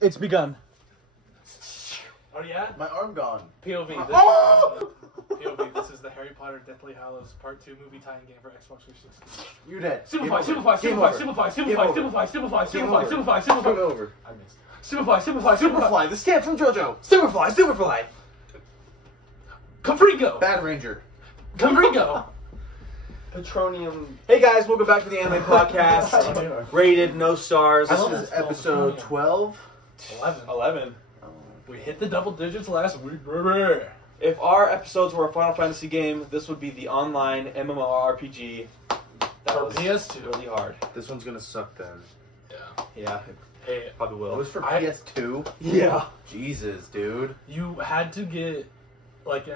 It's begun. Oh yeah? My arm gone. POV. This, Oh! POV. This is the Harry Potter Deathly Hallows Part 2 movie tie-in game for Xbox 360. You're dead. Simplify, simplify, Game simplify, over. simplify, Game simplify, over. simplify, simplify, Game simplify, over. simplify, Game simplify. over. I missed. Simplify, simplify, simplify. Superfly, the stamp from JoJo. Superfly, Superfly. Confringo. Bad Ranger. Confringo. Petronium. Hey guys, welcome back to the Anime Podcast. Rated no stars. This love is that spell. episode 12. 11. 11. We hit the double digits last week, baby. If our episodes were a Final Fantasy game, this would be the online MMORPG. That For was PS2. really hard. This one's gonna suck then. Yeah. Yeah, it Hey, probably It will. was for I- PS2. Yeah. Jesus, dude. you had to get like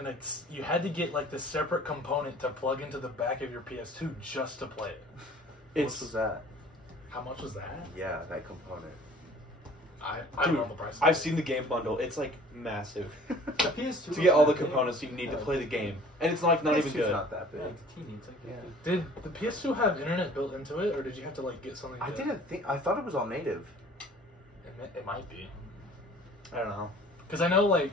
you had to get like the separate component to plug into the back of your PS2 just to play it. What It's was that? How much was that? Yeah, that component. I Dude, don't know the price. I've seen the game bundle. It's like massive. The PS2. To get all the components you need to play the game, and it's like not even PS2's good. not that big. Yeah, it's teeny. It's like Yeah. Did the PS2 have internet built into it, or did you have to like get something? I to- didn't think. I thought it was all native. It might be, I don't know. because I know like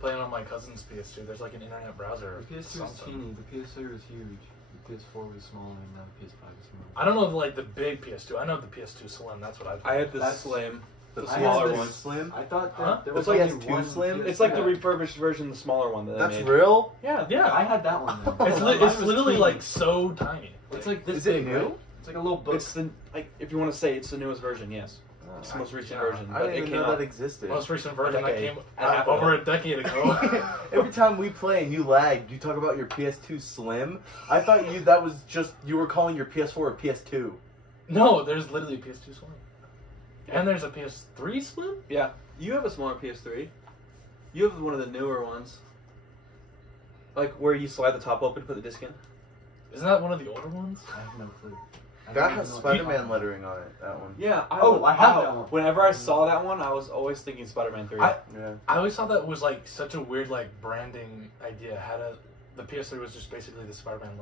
playing on my cousin's PS2, there's like an internet browser. The PS2 is something. teeny. The PS3 was huge. The PS4 was smaller, and now the PS5 is smaller. I don't know like the big PS2. I know the PS2 Slim. That's what I had the That's- Slim, the The I smaller had one. this- Slim. I thought that Huh? there It's was like only PS2 one Slim? It's like the yeah. refurbished version, the smaller one that That's they made. real. Yeah. Yeah, I had that one. Then. it's Mine it's was literally teeny. like so tiny. It's like this Is it big, new? right? It's like a little book. It's the like if you want to say it's the newest version, yes. It's the most recent version, I but didn't it even came know out. that existed. Most recent version that decade. came And a half over ago. a decade ago. Every time we play and you lag, you talk about your PS2 Slim. I thought that was just you were calling your PS4 a PS2. No, there's literally a PS2 Slim. And there's a PS3 Slim? Yeah, you have a smaller PS3. You have one of the newer ones, like where you slide the top open to put the disc in. Isn't that one of the older ones? I have no clue. I That don't has even know what Spider-Man you're lettering on it. That one. Yeah. I have that one. Whenever I saw that one, I was always thinking Spider-Man 3. I- Yeah. I always thought that was like such a weird like branding idea. The PS3 was just basically the Spider-Man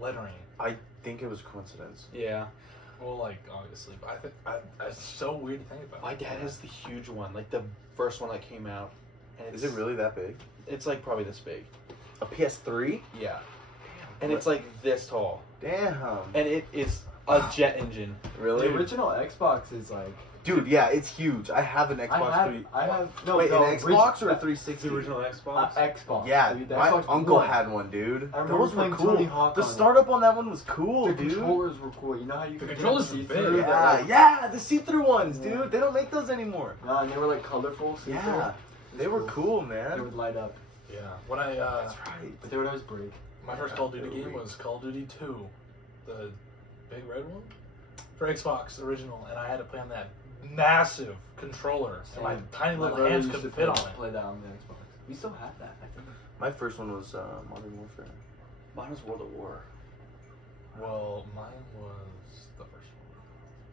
lettering. I think it was coincidence. Yeah. Well, like obviously, but I think it's so weird to think about. My dad has the huge one, like the first one that came out. And Is it really that big? It's like probably this big. A PS3? Yeah. And it's like this tall, Damn. and it is a jet engine. Really? The original Xbox is like. Dude, yeah, it's huge. I have an Xbox 3. I have. No, Wait, no, an Xbox or a It's 360? the original Xbox. Xbox. Yeah, Dude, the my Xbox uncle One. had one, dude. I remember Those were playing cool. Tony Hawk The on it. startup on that one was cool, The dude. controllers were cool. You know how you The could controllers see were through big. that, Yeah, like- yeah, the see-through ones, Yeah. dude. They don't make those anymore. No, and they were like colorful. see-through. Yeah, It they was were cool, They man. would light up, Yeah. When I That's right. but they would always break. my first Call of Duty game was Call of Duty 2, the big red one for Xbox original, and I had to play on that massive controller, and my tiny My little brother hands used to couldn't fit on Play it. that on the Xbox. We still have that, I think. My first one was Modern Warfare. Mine was World of War. Well, mine was the first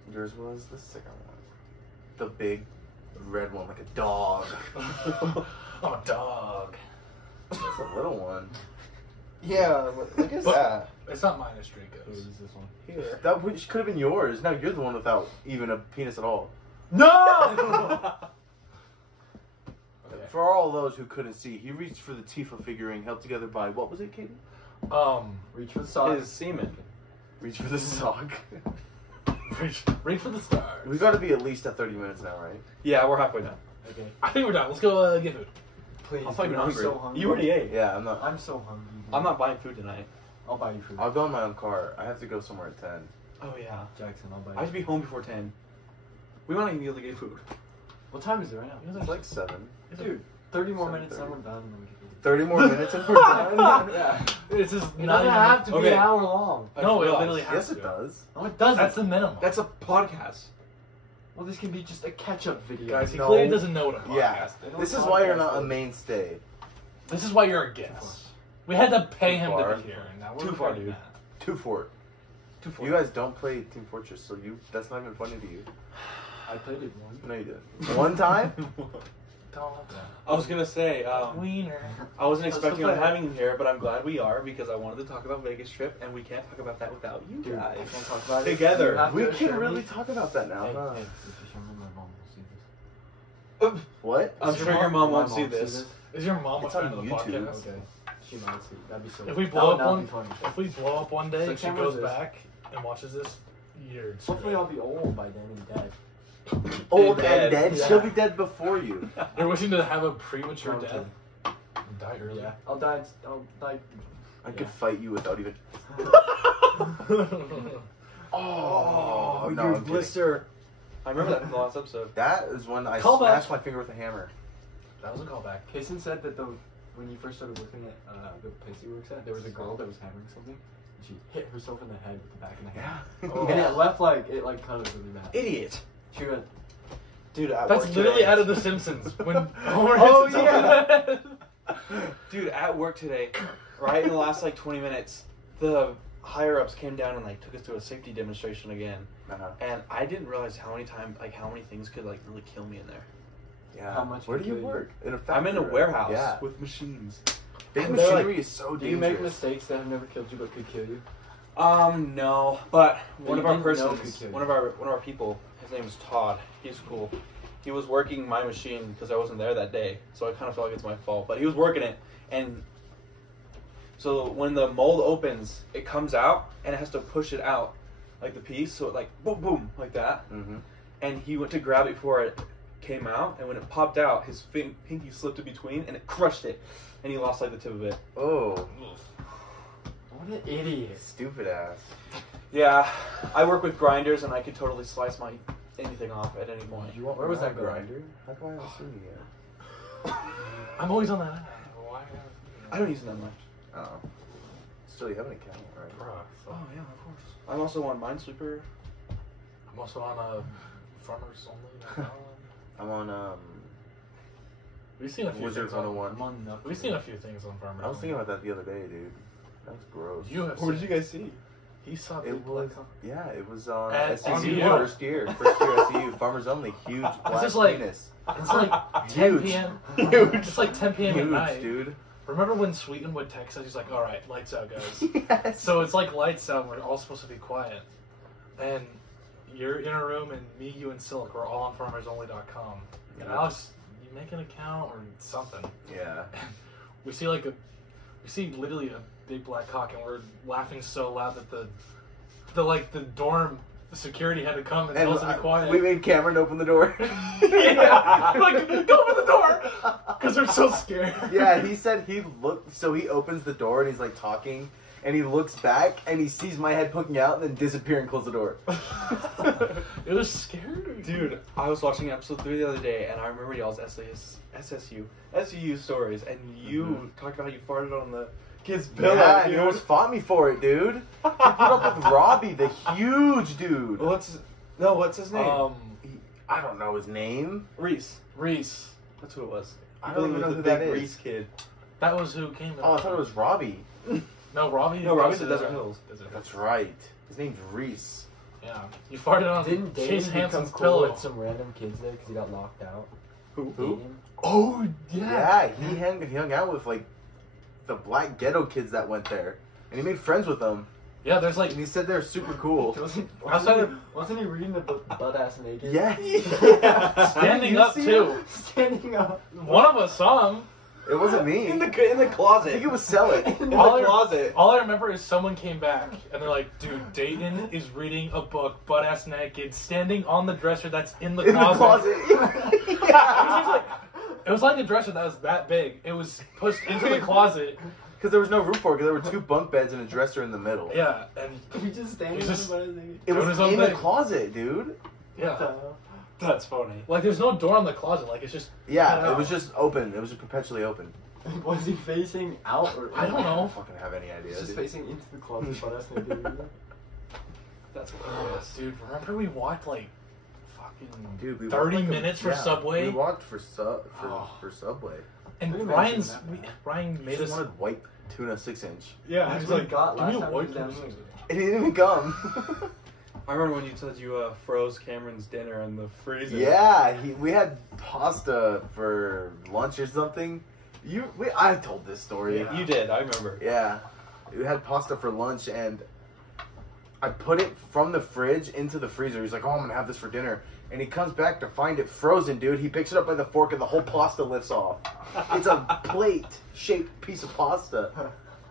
one. Yours was the second one. The big red one, like a dog. Oh, dog. That's a little one. Yeah, look at But- that. It's not mine, it's Who Draco's. is this one? Here. That could have been yours. Now you're the one without even a penis at all. No! Okay. For all those who couldn't see, he reached for the Tifa figurine held together by, what was it, Katie? Reach for the sock. His semen. Reach for the sock. reach for the stars. We gotta be at least at 30 minutes now, right? Yeah, we're halfway done. Okay. I think we're done. Let's go get food. Please. I'm fucking dude, hungry. so hungry. You already ate. Yeah, I'm not. I'm so hungry. dude. I'm not buying food tonight. I'll buy you food. I'll go in my own car. I have to go somewhere at 10. Oh yeah. Jackson, I'll buy you. I have to be home before 10. We might not even be able to get food. What time is it right now? It's like 7. Dude, 30 more 7:30. minutes and we're done. And then we can do 30 more minutes and we're done? Yeah. This is It not doesn't even. have to be Okay. an hour long. No, it Realize. literally has Yes, to. it does. No, it doesn't. That's the minimum. That's a podcast. Well, this can be just a catch-up video. Guys, he No. clearly doesn't know what a podcast Yeah. is. This is why you're not a mainstay. This is why you're a guest. We had to pay him far. to be here. And now we're Too far, regretting dude. that. 2 Fort. Too far. You guys don't play Team Fortress, so that's not even funny to you. I played it once. No, you did. One time? Don't. I was gonna say, Wiener. I wasn't That's expecting the on plan. having him here, but I'm glad we are because I wanted to talk about Vegas trip, and we can't talk about that without you Dude, I guys. can't talk about it. Together. You have We to can assure really me. talk about that now, Hey, huh? hey, if you show me my mom will see this. What? I'm sure your mom won't see this. Is your mom a It's fan on of the YouTube. podcast? Okay. She might see. That'd be so. If we that blow would up not one, be funny. if we blow up one day, So and she camera goes this. back and watches this, you're Hopefully, I'll be old by then and dead. Old And and dead. dead? Yeah. She'll be dead before you. You're wishing to have a premature No, I'm death. Die early. Yeah, I'll die. I could fight you without even. Oh, no, your I'm kidding. blister. I remember that from the last episode. That is when I Call back. smashed my finger with a hammer. That was a callback. Kason said that when you first started working at the place he works at, there was a girl that was hammering something, and she hit herself in the head with the back of the hammer. Yeah. And it left like cut her really bad. Idiot. She went. Dude, at That's work literally today- out of The Simpsons. When Homer Oh, hits himself in the head. Dude, at work today, right in the last like 20 minutes, the higher ups came down and like took us to a safety demonstration again, Uh-huh. and I didn't realize how many things could like really kill me in there. Yeah. How much Where do could you kill you? work? In a factory. I'm in a right? warehouse Yeah. with machines. Big And they're, machinery like, is so Do you make dangerous. mistakes that have never killed you but could kill you? No, but one you of our didn't know persons, could kill you. one of our people, his name is Todd. He's cool. He was working my machine because I wasn't there that day, so I kind of felt like it's my fault. But he was working it, and so when the mold opens, it comes out and it has to push it out, like the piece, so it like boom, boom, like that. Mm-hmm. And he went to grab it before it came out, and when it popped out, his pinky slipped in between, and it crushed it, and he lost like the tip of it. Oh, What an idiot. stupid ass. Yeah, I work with grinders, and I could totally slice anything off at any point. Where was that going? grinder? How come I haven't seen you yet? I'm always on that. Why? I don't use it that much. Oh. Still, you have an account, right? Bruh, Oh yeah, of course. I'm also on Minesweeper. I'm also on Farmers Only. I'm on We've seen a few Wizards things on, 101. I'm on nothing. We've seen a few things on Farmers I was Only. thinking about that the other day, dude. That was gross. You have What did seen, you guys see? he saw It big was, black cock. yeah, it was on At SCU, SCU. first year SCU, Farmers Only, huge black is like- penis. It's like 10 Huge. p.m. Huge. It's like 10 p.m. at Huge, night. dude. Remember when Sweeten would text us? He's like, all right, lights out, guys. Yes. So it's like lights out, and we're all supposed to be quiet. And you're in a room, and me, you, and Silk, we're all on farmersonly.com. And Yeah. Alex, you make an account or something. Yeah. We see literally a big black cock, and we're laughing so loud that the dorm, the security had to come and tell us to be quiet. we made Cameron open the door. Yeah, like, go open the door! Because we're so scared. Yeah, he said he looked, so he opens the door and he's like talking, and he looks back and he sees my head poking out and then disappear and close the door. It was scary. Dude, I was watching episode 3 the other day, and I remember y'all's SSU stories, and you talked about how you farted on the kid's pillow. Yeah, dude. you almost fought me for it, dude. He put up with Robbie, the huge dude. What's his name? I don't know his name. Reese. Reese. That's who it was. I don't even know the who big that is. Reese kid. That was who came. Oh, I thought it was Robbie. No, Robbie. No, Robbie's goes at to Desert Hills. Desert Hills. That's right. His name's Reese. Yeah, you farted on Didn't Chase Dane become Hanson's cool pillow. with some random kids there because he got locked out? Who? Dane? Oh Yeah, he hung out with like the black ghetto kids that went there, and he made friends with them. Yeah, there's like And he said they're super cool. Wasn't he reading the book butt ass naked? Yeah. standing You up see too. him? Standing up. One of us saw him. It wasn't me. In the I closet. think it was Selleck. in the All I- closet. All I remember is someone came back and they're like, "Dude, Dayton is reading a book, butt ass naked, standing on the dresser that's in the In the closet." closet. It was like a dresser that was that big. It was pushed into the closet. Because there was no room for it, because there were 2 bunk beds and a dresser in the middle. Yeah, and We just standing He's just- on the butt ass naked. It Doing was his own in the thing. closet, dude. yeah, That's funny. like there's no door on the closet. Like it's just Yeah, cut it out. was just open. It was just perpetually open. Was he facing out or? I don't I know. don't fucking have any idea. He's just dude. facing into the closet, butt ass naked. That's hilarious. Dude, remember we walked like fucking Dude, we 30 walked minutes for yeah, Subway? We walked for Oh. for Subway. and Wait a minute, Ryan's isn't that bad? Ryan He made just us. wanted white tuna 6-inch. Yeah, That's he's what like, he got give me last a time he white was down tuna. here. It didn't even come. I remember when you said you froze Cameron's dinner in the freezer. Yeah, we had pasta for lunch or something. I told this story. Yeah. You did, I remember. Yeah, we had pasta for lunch, and I put it from the fridge into the freezer. He's like, "Oh, I'm gonna have this for dinner," and he comes back to find it frozen, dude. He picks it up by the fork and the whole pasta lifts off. It's a plate-shaped piece of pasta.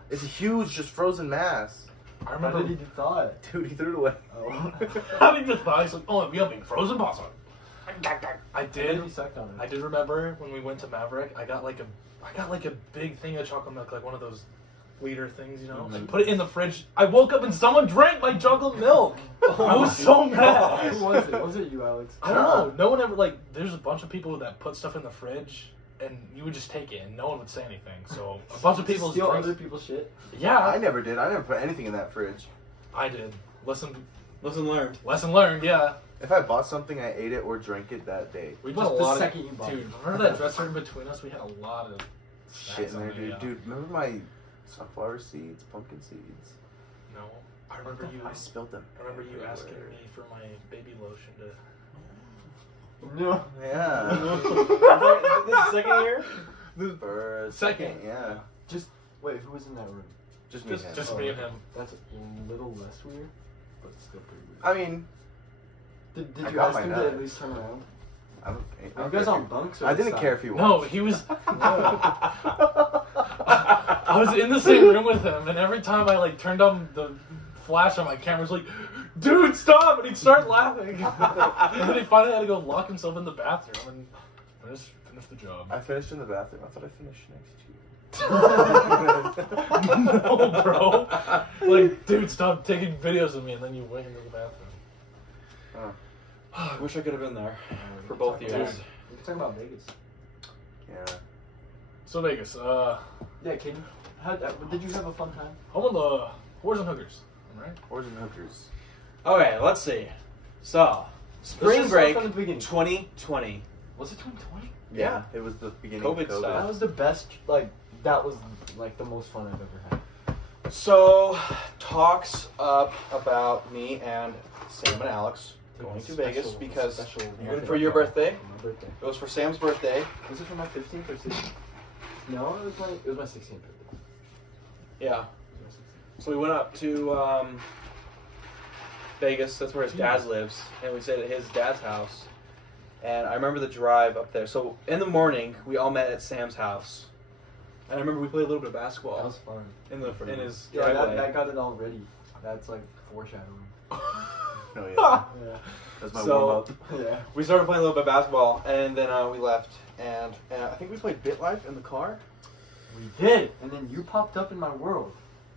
It's a huge, just frozen mass. I How remember. did he thaw it? Dude, he threw it away. Oh. How did you thought? He's like, oh, yummy, frozen pasta. I And did. he sucked on it. I did remember when we went to Maverick. I got like a big thing of chocolate milk, like one of those liter things, you know. And put it in the fridge. I woke up and someone drank my chocolate milk. I was so mad. Who was it? Was it you, Alex? I don't know. No one ever like. There's a bunch of people that put stuff in the fridge, and you would just take it, and no one would say anything. So a bunch of people Steal other people's shit? Yeah, I never did. I never put anything in that fridge. I did. Lesson learned. Yeah. If I bought something, I ate it or drank it that day. We Just put a the lot second of you bought dude. it. Remember that dresser in between us? We had a lot of Shit snacks in on there, dude. yeah. Dude, remember my sunflower seeds, pumpkin seeds? No, I remember you. I spilled them. I remember you asking me for my baby lotion to. No. Yeah. This is second year? First, Second. yeah. Just wait. Who was in that room? Just me. and him. Just me and him. That's a little less weird, but still pretty weird. I mean, Did I you got ask my him nut. to at least turn around? I don't Are you care guys if on he- bunks? Or I didn't side? care if he was. No, he was. I was in the same room with him, and every time I like turned on the flash on my camera, was like, "Dude, stop!" And he'd start laughing. And then he finally had to go lock himself in the bathroom and finish the job. I finished in the bathroom. I thought I finished next to you. No, bro. Like, dude, stop taking videos of me, and then you went into the bathroom. I wish I could have been there We for can both talk years. about- We can talk about Vegas. Yeah. So Vegas, Yeah, Kaden. Did you have a fun time? home of the whores and hookers, right? Whores and hookers. Okay, let's see. So, Let's spring just break start from the beginning. 2020. Was it 2020? Yeah, it was the beginning COVID of COVID. style. That was the best. That was like the most fun I've ever had. So, talks up about me and Sam and Alex going to Vegas because for your birthday. My birthday. It was for Sam's birthday. Was it for my 15th or 16th? No, it was my 16th birthday. Yeah. It was my 16th. So we went up to Vegas. That's where his dad lives, and we stayed at his dad's house. And I remember the drive up there. So in the morning, we all met at Sam's house. And I remember we played a little bit of basketball That was fun. in his Yeah, driveway. that got it all ready. That's like foreshadowing. Oh yeah. Yeah. That's my So- warm up. Yeah. We started playing a little bit of basketball, and then we left. And I think we played BitLife in the car. We did, and then you popped up in my world.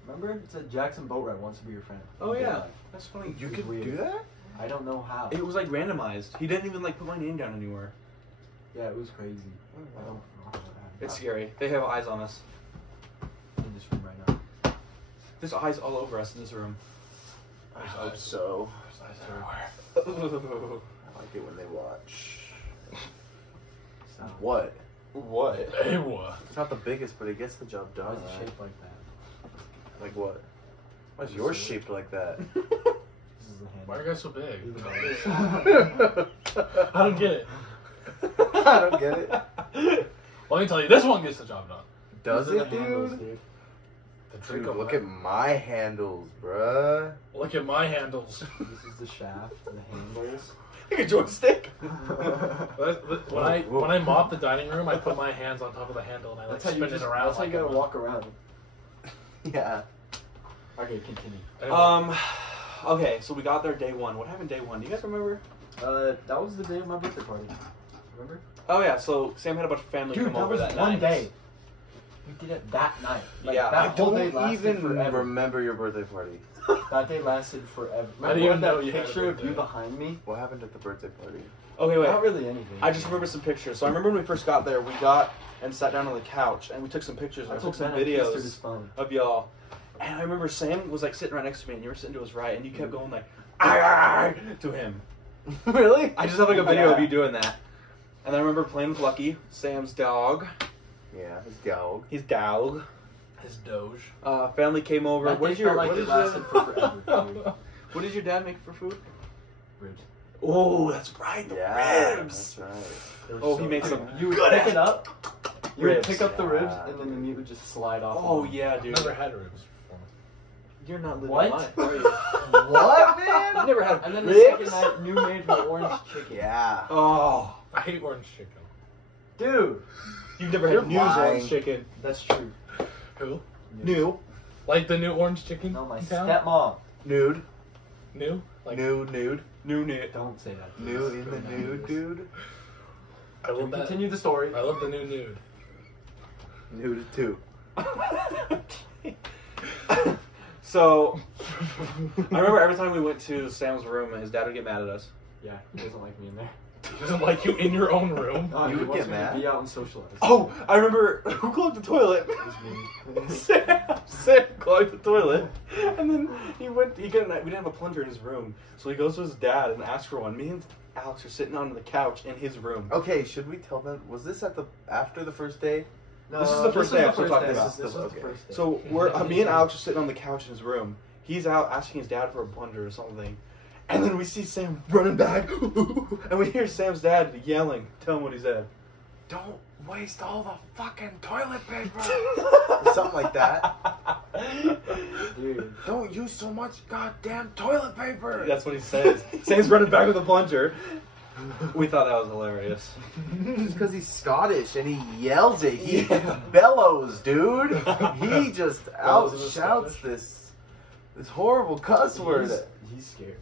Remember? It said Jackson Boat Ride wants to be your friend. Oh In yeah, Boat Ride. that's funny. You was could weird. do that? I don't know how. It was like randomized. He didn't even like put my name down anywhere. Yeah, it was crazy. I don't know how that happened. It's scary. They have eyes on us. In this room right now. There's eyes all over us in this room. I hope so. Ooh. I like it when they watch. Stop. What? What? Hey, what? It's not the biggest, but it gets the job Why done. is it shaped like that? Like what? Why is yours shaped like that? This is the hand. Why are you guys so big? I I don't get it. don't get it. Well, let me tell you, this one gets the job done. Does These are it, the handles, dude? The trick Dude, of look my- at my handles, bruh. Look at my handles. This is the shaft, the handles. Like a joystick. When I mop the dining room, I put my hands on top of the handle and I like That's how you spin just. it around. That's how you like gotta a- walk around. Yeah. Okay, continue. Okay, so we got there day one. What happened day one? Do you guys remember? That was the day of my birthday party. Remember? Oh yeah, so Sam had a bunch of family Dude, come that over was that one night. day. We did it that night. Like, Yeah. I that whole day don't lasted even forever. remember your birthday party. That day lasted forever. I didn't Remember even know that you had a picture of you birthday. behind me? What happened at the birthday party? Okay, wait. Not really anything. I just remember some pictures. So I remember when we first got there, we got and sat down on the couch and we took some pictures. I I told took some Ben I kissed her videos this phone. of y'all. And I remember Sam was like sitting right next to me, and you were sitting to his right, and you kept going like "Arr!" to him. Really? I just have like a video of you doing that. And I remember playing with Lucky, Sam's dog. Yeah, his dog. His dog. His doge. Family came over. That What day did your felt like what it did lasted your- forever, dude. What did your dad make for food? Ribs. Oh, that's right, the Yeah, ribs. that's right. They were Oh, so he made good. some You would good pick ass- it up. You would Ribs. pick up the ribs, Yeah. and then the meat would just slide off. Oh of them. yeah, I've dude. never had ribs before. You're not living What? life, are you? What, man? I've never had And then the Ribs? second night, new made her orange chicken. Yeah. Oh, I hate orange chicken. Dude, you've never You're had News lying. orange chicken. that's true. Who? New. Like the new orange chicken? No, my in town? stepmom. Nude. New? Like Nude. New. Don't say that. Nude in the nude, dude. I love that. Continue the story. I love the new nude. Nude too. So, I remember every time we went to Sam's room, his dad would get mad at us. Yeah, he doesn't like me in there. He doesn't like you in your own room. No, You he would wants get me to mad? be out and socialize. Oh, I remember who clogged the toilet. It was me. Sam clogged the toilet, and then we didn't have a plunger in his room, so he goes to his dad and asks for one. Me and Alex are sitting on the couch in his room. Okay, should we tell them? Was this after the first day? No, This is the first day I'm still talking day. about. This is Okay. the first day. So me and Alex are sitting on the couch in his room. He's out asking his dad for a plunger or something, and then we see Sam running back, and we hear Sam's dad yelling. Tell him what he said. Don't waste all the fucking toilet paper. Something like that. Dude. Don't use so much goddamn toilet paper. That's what he says. Sam's running back with a plunger. We thought that was hilarious. Just because he's Scottish and he yells it. He Yeah. bellows, dude. He just Bellows in the outshouts Scottish. this horrible cuss word. He's scared.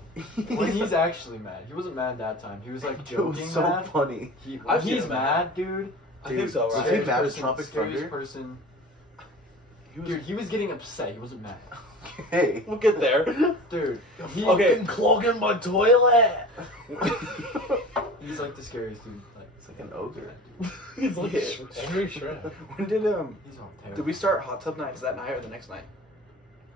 When he's actually mad. He wasn't mad that time. He was like It was joking so mad. funny. When I've seen he's him mad, dude. I think so, Was right? he Scariest mad at person- Tropic scariest Thunder? person. Dude, he was getting upset. He wasn't mad. Hey. We'll get there. Dude, he, Okay. Clogging my toilet. he's like the scariest dude. Like, It's like an ogre. He's like Yeah. angry shrimp. When did he's all terrible. did we start hot tub nights that night or the next night?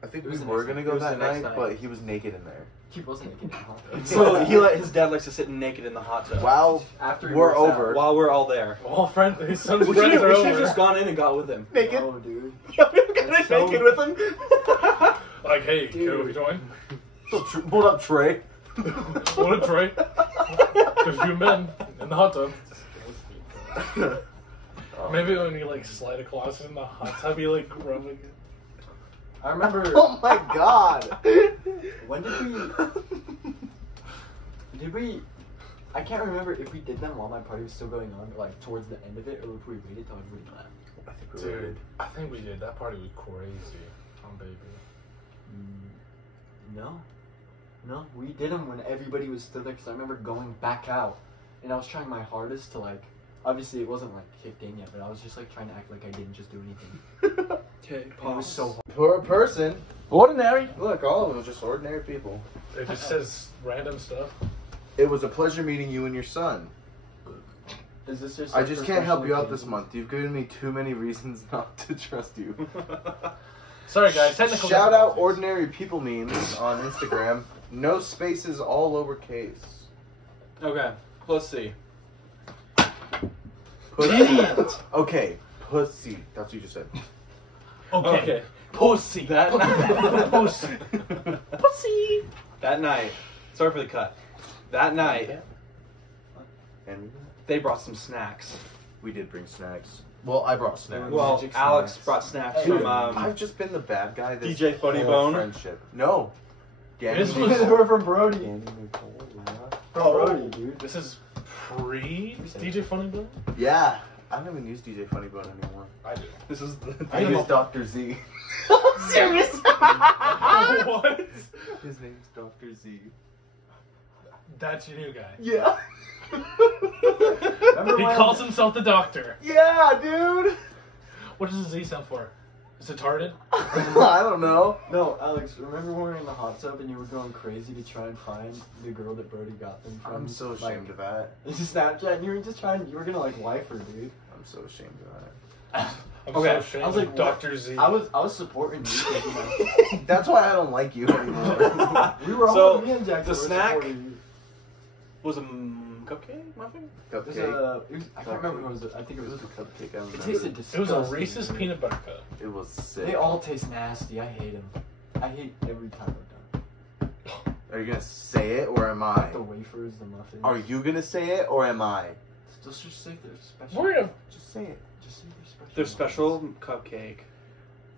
I think It we was the were next gonna night. go It was that the next night, night. but he was naked in there. He wasn't making it hot. So his dad likes to sit naked in the hot tub. Wow. After he We're works over. While we're all there. All friends, his son's We friends should are have over. just gone in and got with him. out. Naked. No, dude. Yeah, we got That's so- naked with him. Like, hey, Dude. can we join? What up, Trey? What a tray. There's a few men in the hot tub. Maybe when you like slide across in the hot tub, you like rubbing it. I remember. Oh my god. When did we? I can't remember if we did them while my party was still going on, like towards the end of it, or if we waited till everybody left. I think we were Dude, I think we did. That party was crazy. Baby. No, we did them when everybody was still there. Because I remember going back out, and I was trying my hardest to like. Obviously, it wasn't like kicked in yet, but I was just like trying to act like I didn't just do anything. Okay, It was so hard. For a person. Ordinary. Look, all of them are just ordinary people. It just says random stuff. It was a pleasure meeting you and your son. Is this just? I like, just for can't help special you out this occasions? month. You've given me too many reasons not to trust you. Sorry, guys. Technical. Shout out difficulties. ordinary people memes on Instagram. No spaces, all lowercase. Okay, let's see. Pussy. Okay, pussy. That's what you just said. Okay. Pussy. That night. Pussy. Pussy. That night. Sorry for the cut. That night, And they brought some snacks. we did bring snacks. Well, I brought snacks. Well, Magic Alex snacks. brought snacks Dude, from I've just been the bad guy. This DJ Funny whole Bone? friendship. No. Danny This was- They were from Brody. Danny Nicole, yeah. From Oh. Brody, dude. This is pre DJ Funny Bone? Yeah. I don't even use DJ Funny Bone anymore. I do. This is the I use Dr. Z. serious. What? His name's Dr. Z. That's your new guy. Yeah. Remember He when- calls himself the Doctor. Yeah, dude. What does the Z stand for? Is it retarded? I don't know. No, Alex, remember when we were in the hot tub and you were going crazy to try and find the girl that Brody got them from? I'm so ashamed of that. It's a Snapchat and you were just trying, you were gonna like wife her, dude. I'm so ashamed of that. I'm Okay, so ashamed I was of like, Dr. Z. I was supporting you. Thinking like, That's why I don't like you anymore. we were all So, me and Jackson the were snack- supporting you. Was a cupcake muffin? It was Cupcake. I can't remember what it was. I think It it was was. a cupcake. I don't It know. tasted It disgusting. was a Reese's dude. peanut butter cup. It was sick. They all taste nasty. I hate them. I hate every time I've done. Are you gonna say it or am I? The wafers, the muffins. Are you gonna say it or am I? Just say they're special. We're gonna. Just say it. Just say they're special. Their special cupcake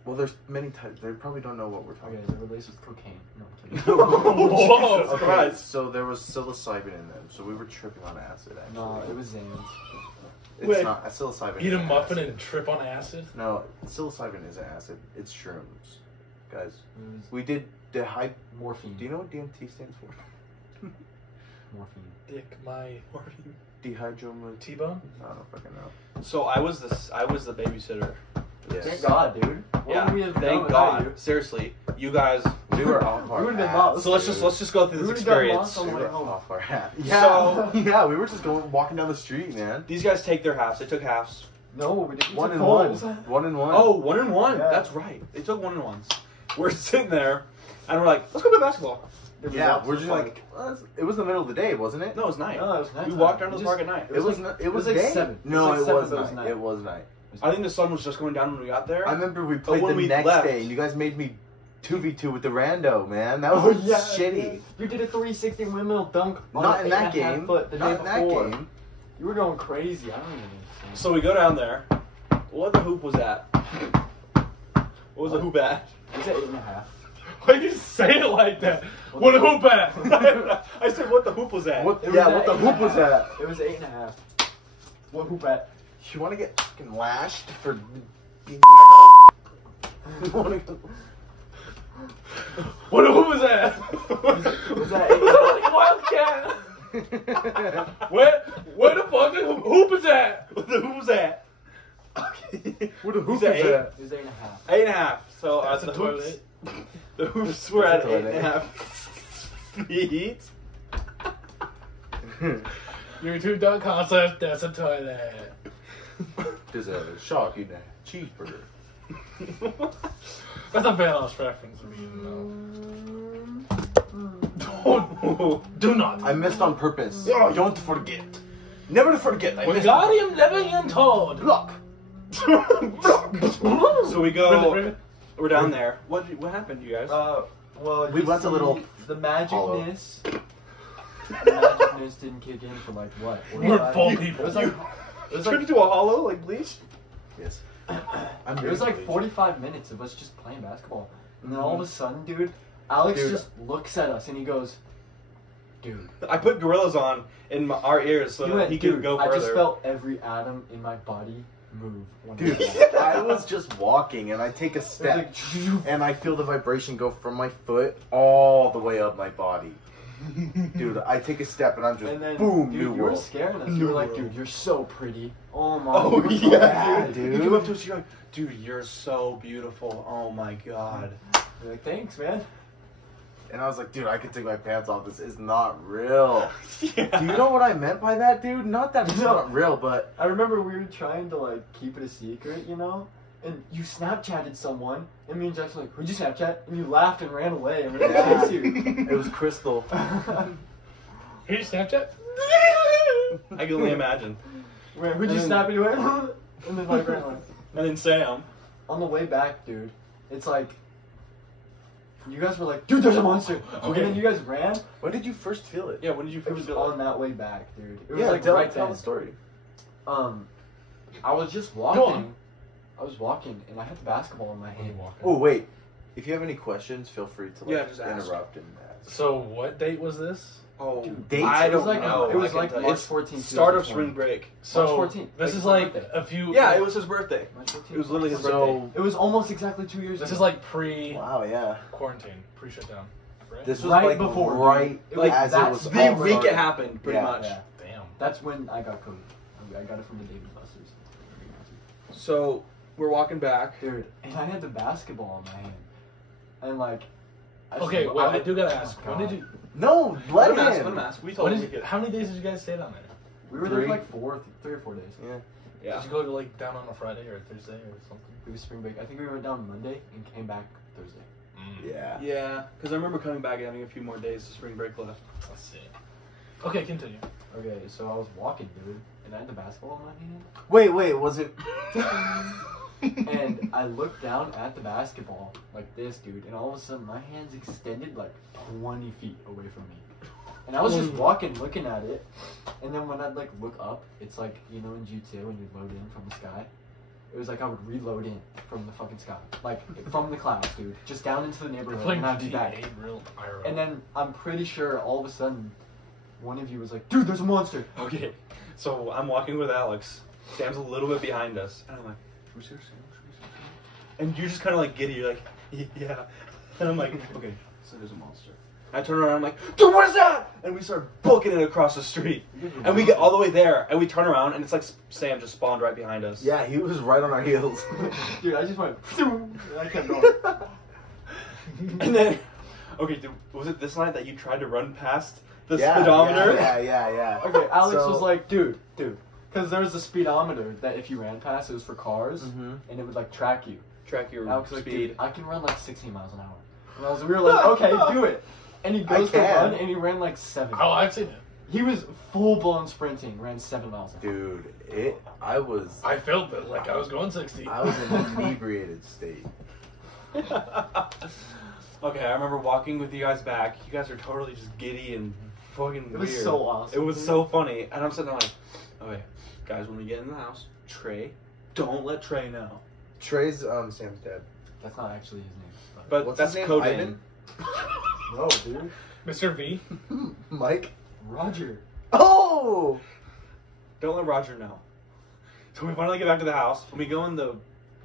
Well, there's many types. They probably don't know what we're talking Okay, about. they were laced with cocaine. No, I'm kidding. Whoa. Jesus Okay, Christ. so there was psilocybin in them, so we were tripping on acid. Actually, No, it was Zans. It's Wait. not psilocybin. Eat a isn't muffin acid. and trip on acid? No, psilocybin isn't acid. It's shrooms, guys. It was We did dehy. morphine. Do you know what DMT stands for? Morphine. Dick my Dehydromo. T-bone? I don't fucking know. So I was the babysitter. Yes. Thank God, dude. What Yeah. would we have done Thank without God. you? Seriously, you guys. We were off We our would've been ass, lost. So let's dude. just go through We this would've gotten experience. lost on We the way were home. off our ass. So- Yeah, we were just walking down the street, man. These guys take their halves. They took halves. No, we didn't. One take and one. fulls. 1 and 1. Oh, 1 and 1. Yeah. That's right. They took 1 and 1s. We're sitting there, and we're like, let's go play basketball. It was yeah, up we're to just the like, it was the middle of the day, wasn't it? No, it was night. No, it was We nighttime. walked down to We the just- park at night. It was it was like day? 7. No, It it was like was 7, but it was night. night. It was night. I think the sun was just going down when we got there. I remember we played when the we next left- day, and you guys made me 2v2 with the rando, man. That was Oh, yeah, shitty. You did a 360 windmill dunk. On Not an in that 8.5 game. Foot the Not day in that before. game. You were going crazy. I don't even understand. So we go down there. What the hoop was that? What was the hoop at? It was at 8.5. Why do you say it like that? What a hoop at? I said what the hoop was at. What? It was Yeah, at what the hoop was 8.5. that? It was 8.5. What hoop at? You want to get fucking lashed for being You wanna go- What a hoop was that? Was that Like Wildcat. Where the fuck the hoop is at? What the hoop was at? What a hoop is Is that eight? that? It was 8.5. 8.5. So That's the a hoops. toilet. The hoops were at That's a toilet. 8.5 feet. Your two-dot concept, that's a toilet. There's a shark eating a cheeseburger. That's a Vanos reference. Do not. I missed on purpose. Don't forget. Never forget. I missed on Wingardium Leviosa. Block. So we go. Ribbit. We're down there. What happened, you guys? Well, We you went a see, little The hollow. magicness. The magicness didn't kick in for like what? We're 45? full It people. was like it was Turned like, into a hollow like Bleach. Yes. it was like 45 minutes of us just playing basketball, and then all of a sudden, dude, Alex Dude. just looks at us and he goes, "Dude." I put gorillas on in our ears so He that went, he "Dude, could go I further. just felt every atom in my body move." When he Dude, did that." I was just walking and I take a It was step like, and I feel the vibration go from my foot all the way up my body. Dude, I take a step and I'm just and then, boom, dude, new you were world. scaring us. New You were like, world. "Dude, you're so pretty." Oh my. Oh you were so yeah, pretty." dude. You came up to us, you're like, dude, you're so beautiful. Oh my god. You're like, "Thanks, man." And I was like, dude, I could take my pants off. This is not real. Yeah. Do you know what I meant by that, dude? Not that it's No. not real, but I remember we were trying to like keep it a secret, you know. And you Snapchatted someone, and me and Jackson were like, "Who'd you Snapchat?" And you laughed and ran away, and we didn't Yeah. chase you. it was Crystal. Here's Snapchat. I can only imagine. Wait, who'd you And- snap anyway? And then like ran away. And then Sam. On the way back, dude, it's like you guys were like, "Dude, there's a monster!" Okay. And then you guys ran. When did you first feel it? Yeah, when did you It first was do on that way back, dude. It was Yeah, like tell, right tell then. the story. I was just Go walking. on. I was walking, and I had the basketball in my hand. Oh wait, if you have any questions, feel free to Yeah, just ask. interrupt and ask. So what date was this? Oh, Dates? I It was don't like know. it was I can like tell you. March It's 14th. start of 2020. spring break. So 14th. this Like is my like birthday. a few. Yeah, it was his birthday. March 14th. It was literally his birthday. So It was almost exactly 2 years. This ago. is like pre-quarantine, wow, yeah. pre-shutdown, right? This was Right like before, dude. right It was- as it that's was the The all week it started. happened, pretty Yeah. much. Yeah. Damn. That's when I got COVID. I got it from the David Busters. So we're walking back. Dude, and I had the basketball in my hand, and like. Okay, just- wait. I looked- do gotta ask. Oh, When did you? No, let Let him ask. Let him. him ask. We When told him did we you, could. how many days did you guys stay down there? We were there for 3 like 3 or 4 days. Yeah. Yeah. Did you go to like down on a Friday or a Thursday or something? It was spring break. I think we went down Monday and came back Thursday. Yeah. Yeah, because I remember coming back and having a few more days of spring break left. Let's see. Okay, continue. Okay, so I was walking, dude, and I had the basketball in my hand, Wait, was it? and I looked down at the basketball like this, dude, and all of a sudden my hands extended like 20 feet away from me. And I was just walking, looking at it, and then when I'd like look up, it's like, you know, in GTA when you load in from the sky, it was like I would reload in from the fucking sky, like from the clouds, dude, just down into the You're neighborhood, playing and I'd be GTA back. real IRL. And then I'm pretty sure all of a sudden, one of you was like, "Dude, there's a monster." Okay, so I'm walking with Alex. Sam's a little bit behind us, and I'm like, "Should we see Sam? Should we see Sam?" And you're just kind of like giddy. You're like, "Yeah," and I'm like, "Okay, so there's a monster." I turn around. I'm like, "Dude, what is that?" And we start booking it across the street, and we get all the way there, and we turn around, and it's like Sam just spawned right behind us. Yeah, he was right on our heels. Dude, I just went, and I kept going. And then, okay, dude, was it this night that you tried to run past the Yeah, speedometer? Yeah. Okay, Alex So- was like, dude, because there was a speedometer that if you ran past, it was for cars, Mhm. and it would like track you. Track your Alex was like, speed. dude, I can run like 16 miles an hour. And we were like, okay, do it. And he goes to can. run, and he ran like 7. Oh, I've seen it. He was full blown sprinting, ran 7 miles an hour. Dude, I was I felt it like I was going 60. in an inebriated state. Okay, I remember walking with you guys back. You guys are totally just giddy and fucking It was weird. so awesome. It was so funny. And I'm sitting there like, okay, guys, when we get in the house, Trey, don't let Trey know. Trey's Sam's dad. That's not actually his name. But What's that's his name? code Ivan? name. No, dude. Mr. V. Mike. Roger. Oh! Don't let Roger know. So we finally get back to the house. When we go in the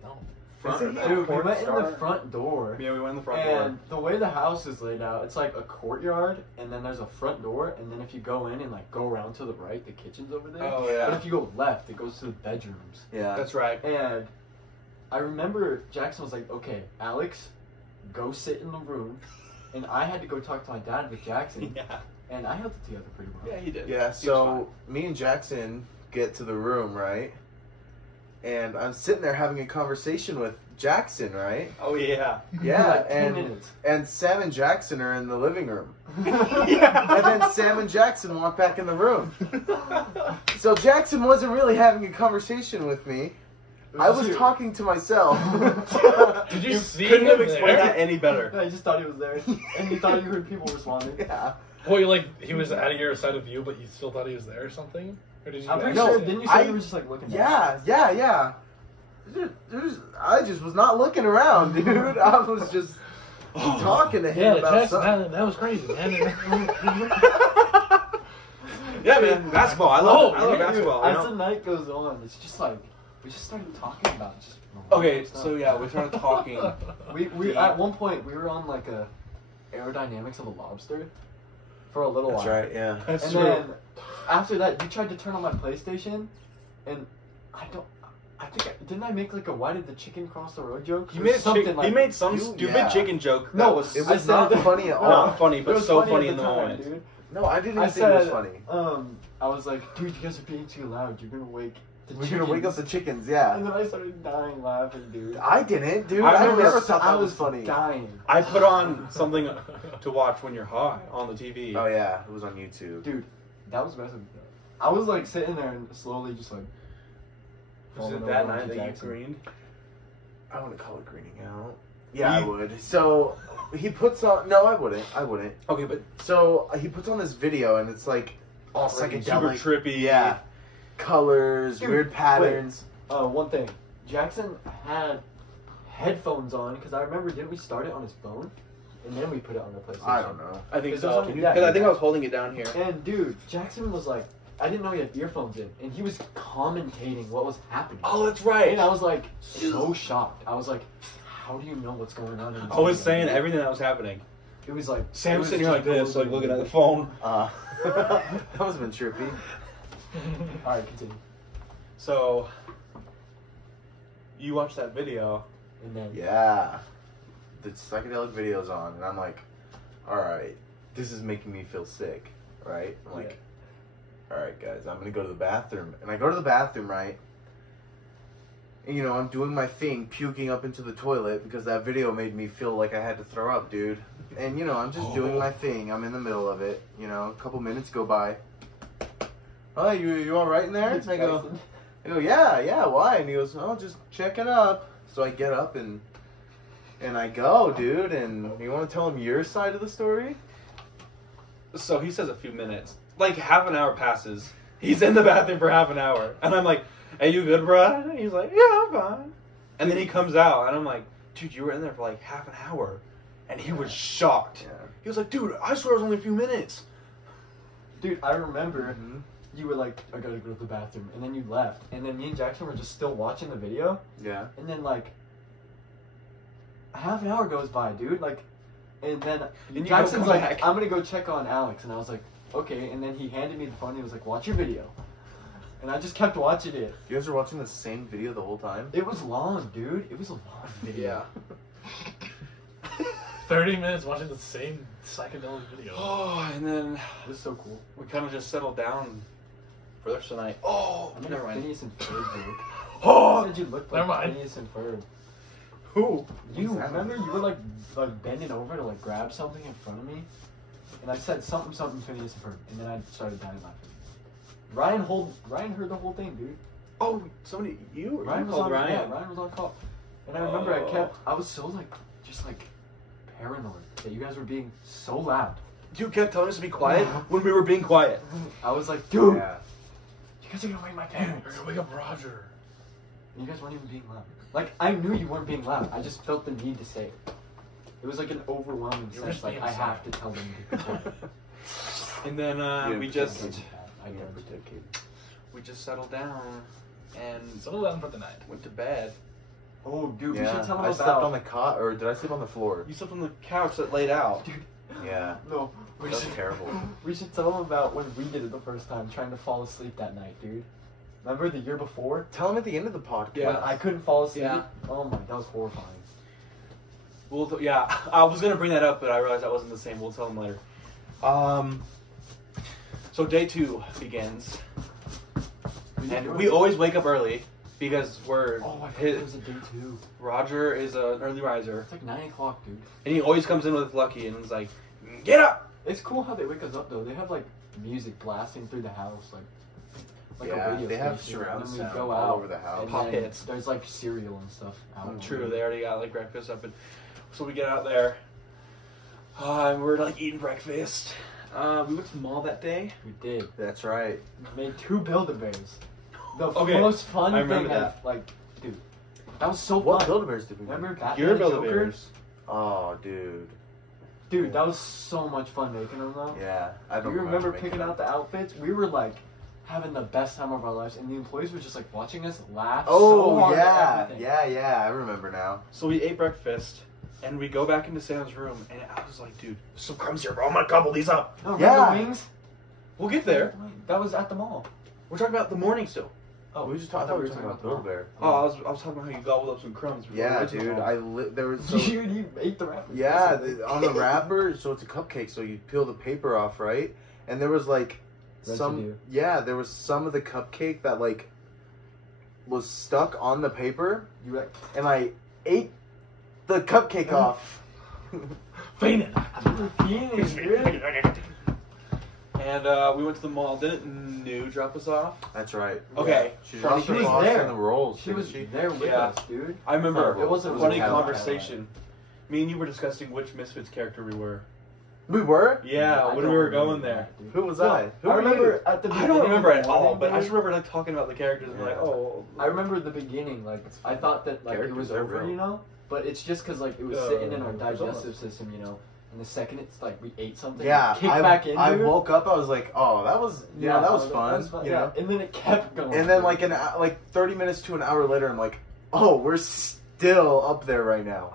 No. front, Is it or you? Dude, we porch, went in the sorry. front door. Yeah, we went in the front And the way the house is laid out, it's like a courtyard, and then there's a front door, and then if you go in and like go around to the right, the kitchen's over there. Oh, yeah. But if you go left, it goes to the bedrooms. Yeah. That's right. And I remember Jackson was like, "Okay, Alex, go sit in the room," and I had to go talk to my dad with Jackson, Yeah. and I held it together pretty well. Yeah, he did. Yeah, He was so me and Jackson get to the room, right? And I'm sitting there having a conversation with Jackson, right? fine. Oh, yeah. Yeah, Like 10 and minutes. and Sam and Jackson are in the living room. Yeah. And then Sam and Jackson walk back in the room. So Jackson wasn't really having a conversation with me. I was you. talking to myself. Did you, see Couldn't have him explained there? that any better. I just thought he was there, and he thought he heard people responding. Yeah. Well, like he was out of your side of view, but you still thought he was there or something? Or did you? I'm pretty No, sure. Didn't you say I- you were just like looking? down? Yeah. I just was not looking around, dude. I was just talking to him Yeah, about Jackson, something. that was crazy, man. Yeah, man. Basketball. I love it. I love Dude, basketball. you As know? the night goes on, it's just like we just started talking about just. Okay, stuff. so yeah, we started talking. We at one point we were on like a aerodynamics of a lobster for a little That's while. right, yeah. That's And true. then after that, you tried to turn on my PlayStation, and I think didn't I make like a "Why did the chicken cross the road" joke? He Or made, something he like made some You- stupid yeah. chicken joke. No, that was It I was not said- funny at all. not funny, It but was so funny funny at in the time, moment. dude. No, I didn't I think it was said, funny. I was like, "Dude, you guys are being too loud. You're gonna wake the We're gonna wake up chickens." the chickens, yeah. And then I started dying laughing, dude. I didn't, dude. I I, remember- never thought I that was funny. dying. I put on something to watch when you're high on the TV. Oh yeah, it was on YouTube. Dude, that was massive. I was like sitting there and slowly just like. Was falling it that over night onto that you Jackson. greened? I wouldn't call it greening out. Yeah, I You- would. So he puts on. No, I wouldn't. Okay, but So he puts on this video, and it's like all super psychedelic, trippy. yeah, colors, Dude, weird patterns. One thing. Jackson had headphones on because I remember, didn't we start it on his phone? And then we put it on the PlayStation. I don't know. I think Is so. those on- Because yeah. I think I was holding it down here. And dude, Jackson was like, I didn't know he had earphones in, and he was commentating what was happening. Oh, that's right. And I was like, so shocked. I was like, how do you know what's going on? In this I was video, saying dude? everything that was happening. It was like Sam it was was sitting here like just this, like looking at the phone. That must have been trippy. All right, continue. So you watched that video. And then Yeah, the psychedelic video's on, and I'm like, all right, this is making me feel sick, right? I'm like, all right, guys, I'm gonna go to the bathroom, and I go to the bathroom, right? And, you know, I'm doing my thing, puking up into the toilet because that video made me feel like I had to throw up, dude. And, you know, I'm just doing my thing. I'm in the middle of it. You know, a couple minutes go by. Oh, you all right in there? And I go, yeah, why? And he goes, oh, just checking up. So I get up and I go, dude. And you want to tell him your side of the story? So he says a few minutes. Like half an hour passes. He's in the bathroom for half an hour. And I'm like, "Are you good, bro?" And he's like, "Yeah, I'm fine." And then he comes out, and I'm like, "Dude, you were in there for like half an hour," and he was shocked. Yeah. He was like, "Dude, I swear it was only a few minutes." Dude, I remember you were like, I gotta go to the bathroom, and then you left, and then me and Jackson were just still watching the video, Yeah. and then like half an hour goes by, dude, like, and then you Jackson's go like, back. I'm gonna go check on Alex, and I was like, okay, and then he handed me the phone, and he was like, watch your video, and I just kept watching it. You guys were watching the same video the whole time? It was long, dude. It was a long video. 30 minutes watching the same psychedelic video. Oh, and then It was so cool. we kind of just settled down for the rest of the night. Oh, I'm never gonna mind. Phineas and Ferb, dude. Oh, How did you look Never like mind. Phineas and Ferb? who? You What's that? remember you were like bending over to like grab something in front of me, and I said something Phineas and Ferb, and then I started dying laughing. Ryan heard the whole thing, dude. Oh, somebody, you? Ryan was called on Ryan? Yeah, Ryan was on call, and I remember I was so like just like paranoid that you guys were being so loud. You kept telling us to be quiet when we were being quiet. I was like, dude, Yeah. you guys are gonna wake my You're parents. gonna wake up Roger. And you guys weren't even being loud. Like, I knew you weren't being loud. I just felt the need to say it. It was like an overwhelming You were sense. just Like, being I have to silent. tell them to be quiet. And then Yeah, we but just I Yeah, don't. protect kid. settled down and Settle down for the night. went to bed. Oh, dude, we Yeah. should tell them I about. slept on the cot, or did I sleep on the floor? You slept on the couch that laid out. Yeah. No, we That was should. terrible. We should tell them about when we did it the first time, trying to fall asleep that night, dude. Remember the year before? Tell him at the end of the podcast. Yeah. When I couldn't fall asleep. Yeah. Oh my, that was horrifying. Yeah, I was gonna bring that up, but I realized that wasn't the same. We'll tell them later. So day 2 begins, and we always wake up early because we're. Oh, I forgot it was a day 2. Roger is an early riser, It's like 9 o'clock, dude. and he always comes in with Lucky and is like, "Get up!" It's cool how they wake us up though. They have like music blasting through the house, like Yeah, a radio they have station. surround And then sound we go all out over the house. and Pop then hits. There's like cereal and stuff out. True, they already got like breakfast up, and so we get out there. And we're like eating breakfast. We went to the mall that day. We did. That's right. We made 2 Build-A-Bears. The Okay, most fun I thing remember that. dude, that was so What fun. Build-A-Bears did we make? Remember Batman Your and Joker? Build-A-Bears. Oh, dude. Dude, that was so much fun making them though. Yeah, I Do don't you remember making picking them. out the outfits? We were like having the best time of our lives, and the employees were just like watching us laugh. Oh, so hard at yeah. everything. Yeah, I remember now. So we ate breakfast, and we go back into Sam's room, and I was like, "Dude, there's some crumbs here, bro. I'm gonna gobble these up." No, Yeah. remember wings? We'll get there. That was at the mall. We're talking about the morning still. Oh, we were just talking. I thought we were talking about Build-A-Bear. Oh, I was talking about how you gobbled up some crumbs. before Yeah, we went to the dude. mall. There was so. Dude, you ate the wrapper. Yeah, on the wrapper, so it's a cupcake, so you peel the paper off, right? And there was like Residue. there was some of the cupcake that like was stuck on the paper, You like, and I ate the cupcake off. Fainted. And we went to the mall. Didn't New drop us off? That's right. Okay. She Funny dropped she her was off there. in the rolls. she was didn't there with Yeah. us, dude. I remember. It wasn't funny really conversation. Me and you were discussing which Misfits character we were. We were? Yeah, I when don't we were remember going there. that, dude. Who was No, I? Who I were you? remember at the I beginning. don't remember of at the all, morning, but I dude, just remember like talking about the characters and like, Yeah. oh. I remember the beginning. Like, I thought that like it Characters was are over, real. you know. But it's just because like it was Uh, sitting in our there's digestive almost- system, you know. And the second it's like we ate something, Yeah, it kicked back in. I dude. woke up. I was like, "Oh, that was that was fun." You yeah. know? And then it kept going. And then dude. like 30 minutes to an hour later, I'm like, "Oh, we're still up there right now."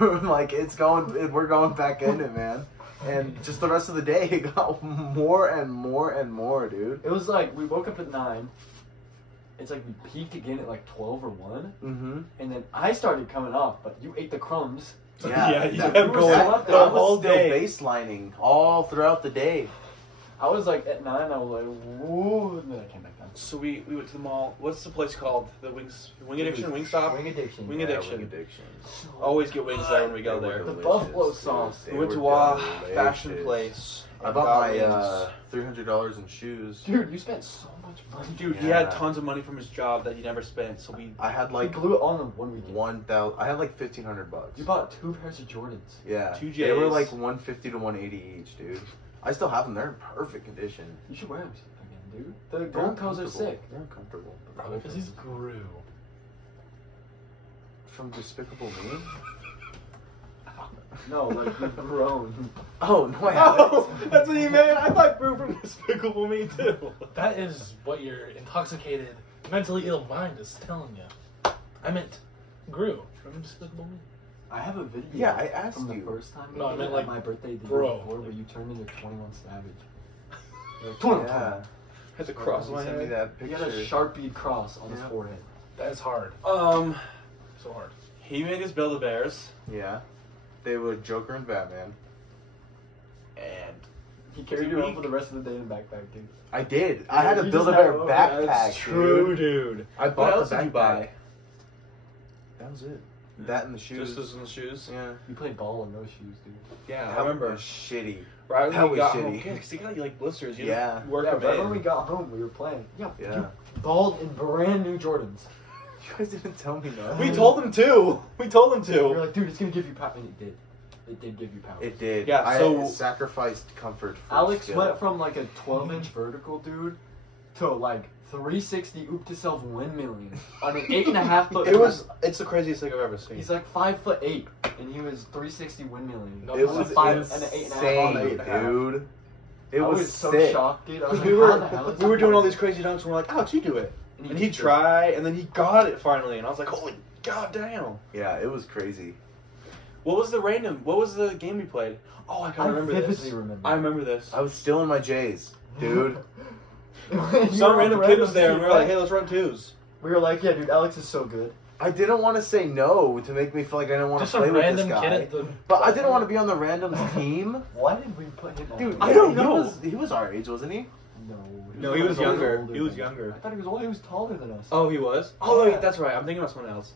Like it's going, we're going back in it, man. And just the rest of the day, it got more and more and more, dude. It was like we woke up at 9. It's like we peaked again at like 12 or 1, Mm-hmm. and then I started coming off, but you ate the crumbs. Yeah, you that- kept we were going still up the there. I whole was still day. baselining all throughout the day. I was like at 9. I was like, whoa, and then I came back down. So we went to the mall. What's the place called? The Wing Addiction? Wingstop? Wing addiction. Wing Yeah, Addiction. Wing addiction. Always get wings there when we go They were there. The delicious, buffalo dude. sauce. They We went were to a delicious. fashion place. I and bought got my wings. $300 in shoes. Dude, you spent so much money. Dude, he Yeah. had tons of money from his job that he never spent, so we. I had like You blew it all in 1 weekend. 1,000. I had like $1,500. You bought 2 pairs of Jordans. Yeah, 2 they were J's. like 150 to 180 each, dude. I still have them. They're in perfect condition. You should wear them dude. The They're gold cows are uncomfortable. sick. They're uncomfortable. Probably because he's Gru. From Despicable Me? No, like you've grown. Oh, no, I Oh, haven't. that's what you meant. I thought Brew from Despicable Me too. That is what your intoxicated, mentally ill mind is telling you. I meant Gru from Despicable Me. I have a video. Yeah, I asked from you. the first time. No, I we meant, did like, at my birthday the bro. year before, where you turned into 21 Savage. Like, 21. Yeah. Had to cross You my sent me head. that He picture. had a Sharpie cross on his Yeah. forehead. That is hard. So hard. He made his Build-A-Bears, Yeah. They were Joker and Batman. and He carried Did you we- around for the rest of the day in a backpack, dude. I did. I had Yeah, a you Build-A-Bear just had- backpack, that's true, dude. dude. I What bought else the did you backpack. buy? That was it. That and the shoes. Just those in the shoes. Yeah. You played ball in those shoes, dude. Yeah, That I remember. was shitty. Right when That we was got shitty. home, because you got like blisters. You Yeah. didn't work Yeah, them right in. when we got home, we were playing. Yeah, Yeah. you balled in brand new Jordans. You guys didn't tell me no. We told them to. We told them We were to. like, dude, it's gonna give you power. And it did. It did give you power. It did. Yeah, I so- sacrificed comfort for Alex skill. went from like a 12-inch vertical dude to like 360 oop to self windmilling on an 8.5 foot. It's the craziest thing I've ever seen. He's like 5'8", and he was 360 windmilling. No, It on was a 5 and an 8.5 on insane, an 8.5. dude. It I was so sick. shocked, dude. I was Because like, how the hell is we were he doing all doing these crazy dunks, and we're like, Alex, you do it. it? And he'd try, and then he got it finally, and I was like, holy goddamn. Yeah, it was crazy. What was the game we played? Oh, I I can't remember this. vividly remember. I remember this. I was still in my J's, dude. Some random kid was there, and we were like, hey, let's run twos. We were like, yeah, dude, Alex is so good. I didn't want to say no to make me feel like I didn't want Just to a play with this random guy. kid at the. But I didn't want to be on the randoms team. Why did we put him on? Dude, I don't know. He was our age, wasn't he? No, he was older younger. than He was us. younger. I thought he was older. He was taller than us. Oh, he was? Oh, wait, that's right. I'm thinking about someone else.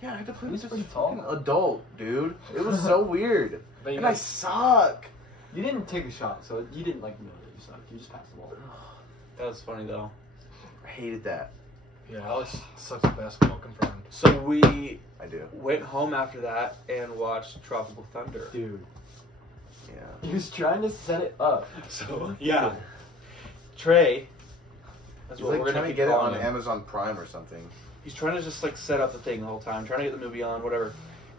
Yeah, I had to play He's with pretty this tall. fucking adult, dude. It was so weird. But you And I guys- suck. You didn't take a shot, so you didn't like know that you sucked. You just passed the ball. That was funny, though. I hated that. Yeah, Alex sucks at basketball, confirmed. So we I do. went home after that and watched Tropical Thunder. Dude, Yeah. he was trying to set it up. So, yeah. Trey. That's He's what like we're going trying to to get it on him. Amazon Prime or something. He's trying to just, like, set up the thing the whole time, trying to get the movie on, whatever.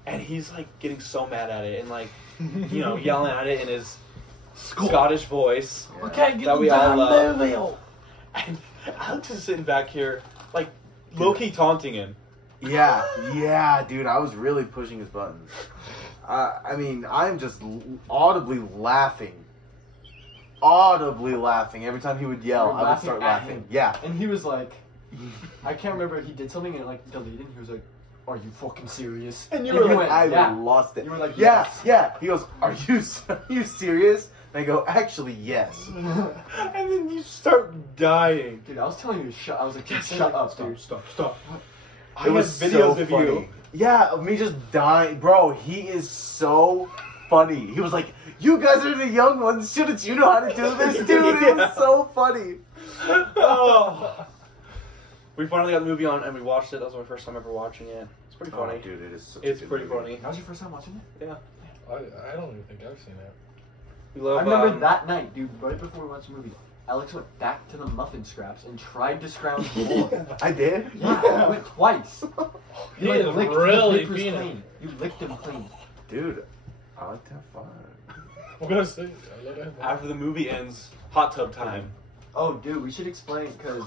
And he's, like, getting so mad at it and, like, you know, yelling at it in his Scottish voice. Yeah. Okay, get That the we all damn love. movie on. And Alex is sitting back here, like, low-key taunting him. Yeah, dude. I was really pushing his buttons. I mean, I'm just audibly laughing. Every time he would yell, You're I would laughing start at laughing. him. Yeah. And he was like, I can't remember if he did something and like deleted. He was like, "Are you fucking serious?" And you were like, went, I "Yeah." lost it. You were like, yeah, "Yes." yeah. He goes, are you serious? And I go, actually, yes. And then you start dying. Dude, I was telling you to shut. I was like, dude, shut up, dude. Stop. I It had was videos so of funny. you. Yeah, of me just dying. Bro, he is so funny. He was like, you guys are the young ones. Shouldn't you know how to do this? Dude, it Yeah. was so funny. Oh. We finally got the movie on and we watched it. That was my first time ever watching it. It's pretty funny. Oh, dude, it is such It's a good pretty movie. funny. That was your first time watching it? Yeah. I don't even think I've seen it. We love, I remember that night, dude, right before we watched the movie, Alex went back to the muffin scraps and tried to scrounge more. I did? Yeah, he went twice. He You, is licked really the papers being clean. You licked him clean. Dude, I like to have fun. I'm gonna say, I love that. After the movie ends, hot tub time. Oh, dude, we should explain, because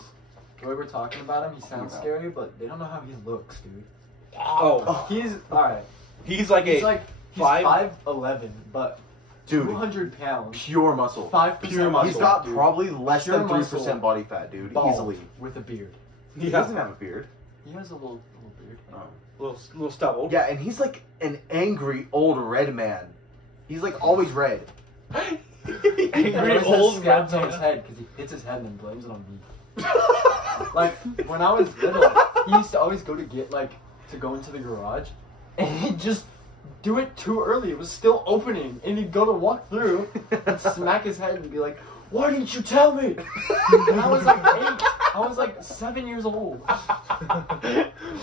the way we're talking about him, he sounds Yeah. scary, but they don't know how he looks, dude. Oh. He's, alright, He's like he's a... like, he's five- 5'11", but Dude, 200 pounds, pure muscle. 5% Pure muscle. He's got dude. probably less Pure than 3% muscle. body fat, dude. Bald Easily. with a beard. He doesn't have a beard. He has a little beard. Oh. little stubble. Yeah, and he's like an angry old red man. He's like always red. He Angry always has old scabs red on his man. head because he hits his head and then blames it on me. Like when I was little, he used to always go into the garage, and he'd just do it too early. It was still opening, and he'd go to walk through and smack his head and be like, "Why didn't you tell me?" And I was like 8. I was like 7 years old.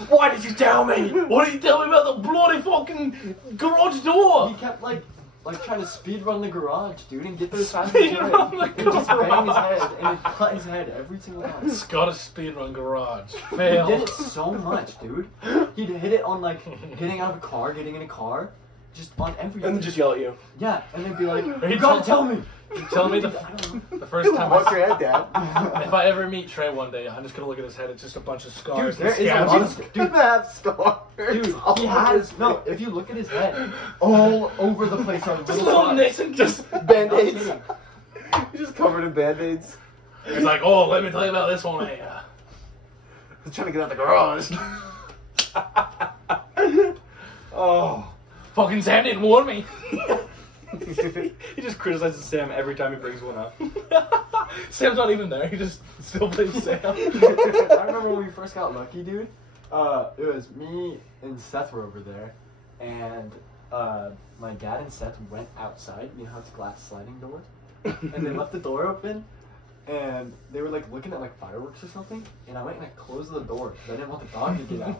Why did you tell me? What did you tell me about the bloody fucking garage door? He kept like like trying to speed run the garage, dude, and get there as fast as he could. And just bang his head, and it cut his head every single time. Scott speedrun garage. He Fail. did it so much, dude. He'd hit it on like getting out of a car, getting in a car, just on everything. And then just yell at you. Yeah, and then be like, Are "You gotta tell me." You tell me the I don't know. the first time Watch your head, Dad. if I ever meet Trey one day, I'm just gonna look at his head. It's just a bunch of scars. Dude, there and is a scabs. lot of Dude, have scars. Dude, all he over has his no. face. If you look at his head, all over the place are little Little scars. Nixon just Band-Aids. Not He's just covered in band-aids. he's like, oh, let me tell you about this one. He's trying to get out the garage. Oh. Fucking Sam didn't warn me. He just criticizes Sam every time he brings one up. Sam's not even there. He just still plays Sam. I remember when we first got lucky, dude. It was me and Seth were over there, and my dad and Seth went outside. You know how it's glass sliding doors, and they left the door open, and they were like looking at like fireworks or something. And I went and I closed the door because I didn't want the dog to get out.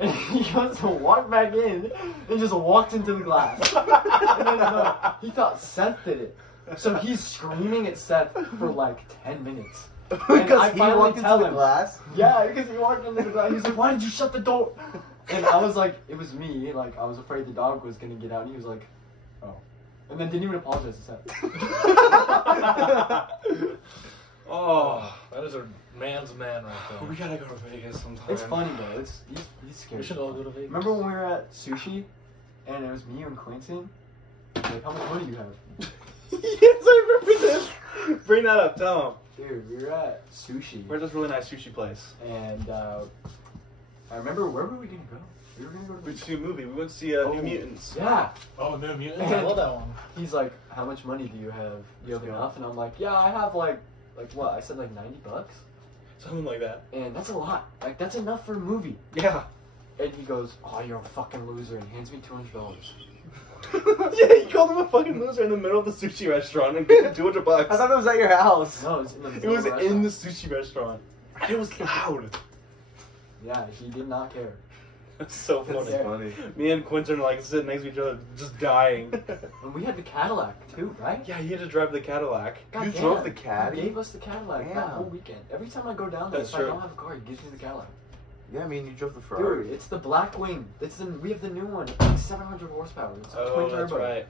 And he goes to walk back in and just walks into the glass. And then he thought Seth did it, so he's screaming at Seth for like 10 minutes. And I Because he finally walked into tell the him. glass. Yeah, because he walked into the glass. He's like, "Why did you shut the door?" And I was like, "It was me. Like, I was afraid the dog was gonna get out." And he was like, "Oh," and then didn't even apologize to Seth. Oh. That is a man's man right there. We gotta go to Vegas sometime. It's funny though. He's scary. We should all go to Vegas. Remember when we were at sushi, and it was me and Quentin? Like, how much money do you have? Yes, I remember this. Bring that up. Tell him. Dude, we were at sushi, Where's this really nice sushi place? and I remember, where were we gonna go? We were gonna go to We went to see a movie. We went to see New Mutants. Yeah. Oh, New Mutants. I love that one. He's like, "How much money do you have? You have enough?" And I'm like, "Yeah, I have like what?" I said like $90, Something like that. and that's a lot. Like, that's enough for a movie. Yeah. And he goes, "Oh, you're a fucking loser," and hands me $200. Yeah, you called him a fucking loser in the middle of the sushi restaurant and gave him $200. I thought it was at your house. No, it was in the It middle was of the in the restaurant. sushi restaurant. And it was loud. Yeah, he did not care. That's so That's funny. funny. Me and Quentin are like sitting next to each other, just dying. And we had the Cadillac too, right? Yeah, he had to drive the Cadillac. God You damn. drove the Caddy? He gave us the Cadillac that Damn. whole weekend. Every time I go down there, That's if true. I don't have a car, he gives me the Cadillac. Yeah, I mean, you drove the Ferrari. Dude, it's the black wing. We have the new one. It's like 700 horsepower. It's a twin Oh, that's turbo. right.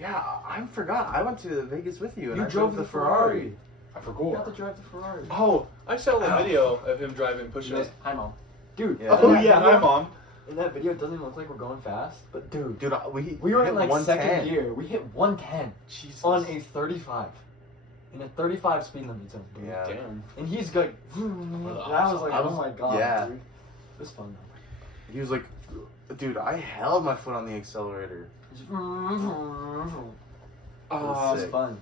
Yeah, I forgot. I went to Vegas with you, and You I drove the Ferrari. I You forgot. got to drive the Ferrari. Oh, I saw a video of him driving, pushing it. Hi, Mom. Dude. Yeah. Oh, in that yeah, video- hi, Mom. In that video, it doesn't even look like we're going fast. But dude, Dude, we were hit in like 110. second gear. We hit 110 Jesus. on a 35. In a 35 speed limit zone, dude. Yeah. Damn. And he's like, and I was like, oh my god, Yeah. dude. It was fun though. He was like, dude, I held my foot on the accelerator. Just, Oh, it was sick. fun.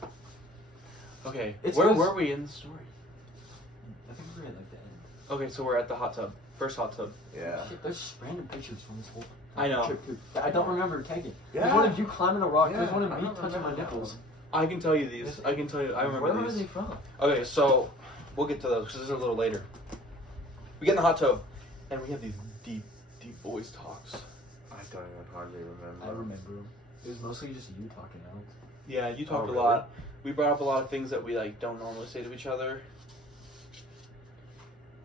okay. It's Where was- were we in the story? I think we were at like the end. Okay, so we're at the hot tub. First hot tub. Yeah. Shit, there's just random pictures from this whole I know. trip too. that I don't remember taking. Yeah. There's one of you climbing a rock. There's Yeah, one of I me don't touching my remember that nipples. I can tell you these. I can tell you. I remember Where are these. they from? Okay, so we'll get to those because this is a little later. We get in the hot tub, and we have these deep, deep voice talks. I don't even hardly remember. I remember them. It was mostly just you talking, Alex. Yeah, you talked Oh, a lot. We brought up a lot of things that we like don't normally say to each other.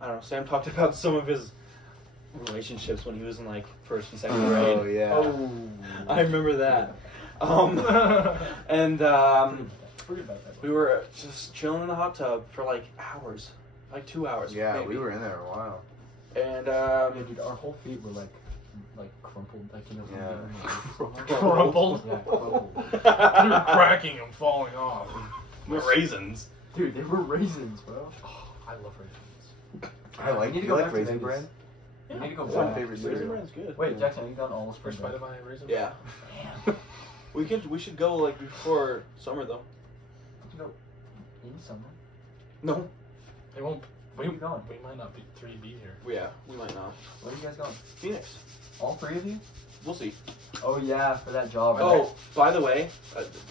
I don't know. Sam talked about some of his relationships when he was in like first and second grade. Oh, yeah. Oh. I remember that. And Forget about that. we were just chilling in the hot tub for like hours, like 2 hours. Yeah, maybe. we were in there a while. And Yeah, dude, our whole feet were like crumpled, like, you know. from Yeah. being in the- Crumpled. Yeah, crumpled. You're cracking and falling off. the raisins. Dude, they were raisins, bro. Oh, I love raisins. I like. We need to You go like back to Raisin Vegas. Bran? We need to go It's my back. favorite Raisin cereal. Bran's good. Wait, Jackson, have you done all First bite spring of my raisin. Yeah. We should go like before summer though. break? No, in summer. No. It won't. Where are you going? We might not be 3B here. Yeah, we might not. Where are you guys going? Phoenix. All three of you? We'll see. Oh yeah, for that job. Oh, by the way,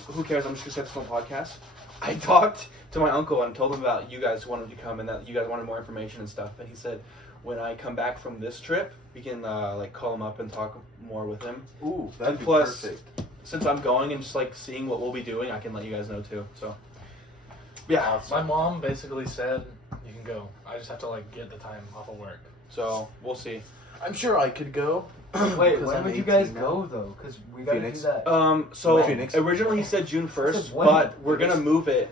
who cares? I'm just gonna say this on the podcast. I talked to my uncle and told him about you guys wanted to come and that you guys wanted more information and stuff. And he said, when I come back from this trip, we can like call him up and talk more with him. Ooh, that'd And be plus- perfect. since I'm going and just like seeing what we'll be doing, I can let you guys know too. So yeah, My mom basically said you can go. I just have to like get the time off of work. so we'll see. I'm sure I could go. Wait, because when I'm would you 18 guys now. go though? Because we gotta Phoenix. do that. So Phoenix. originally he said June 1st, Said when? but we're gonna move it.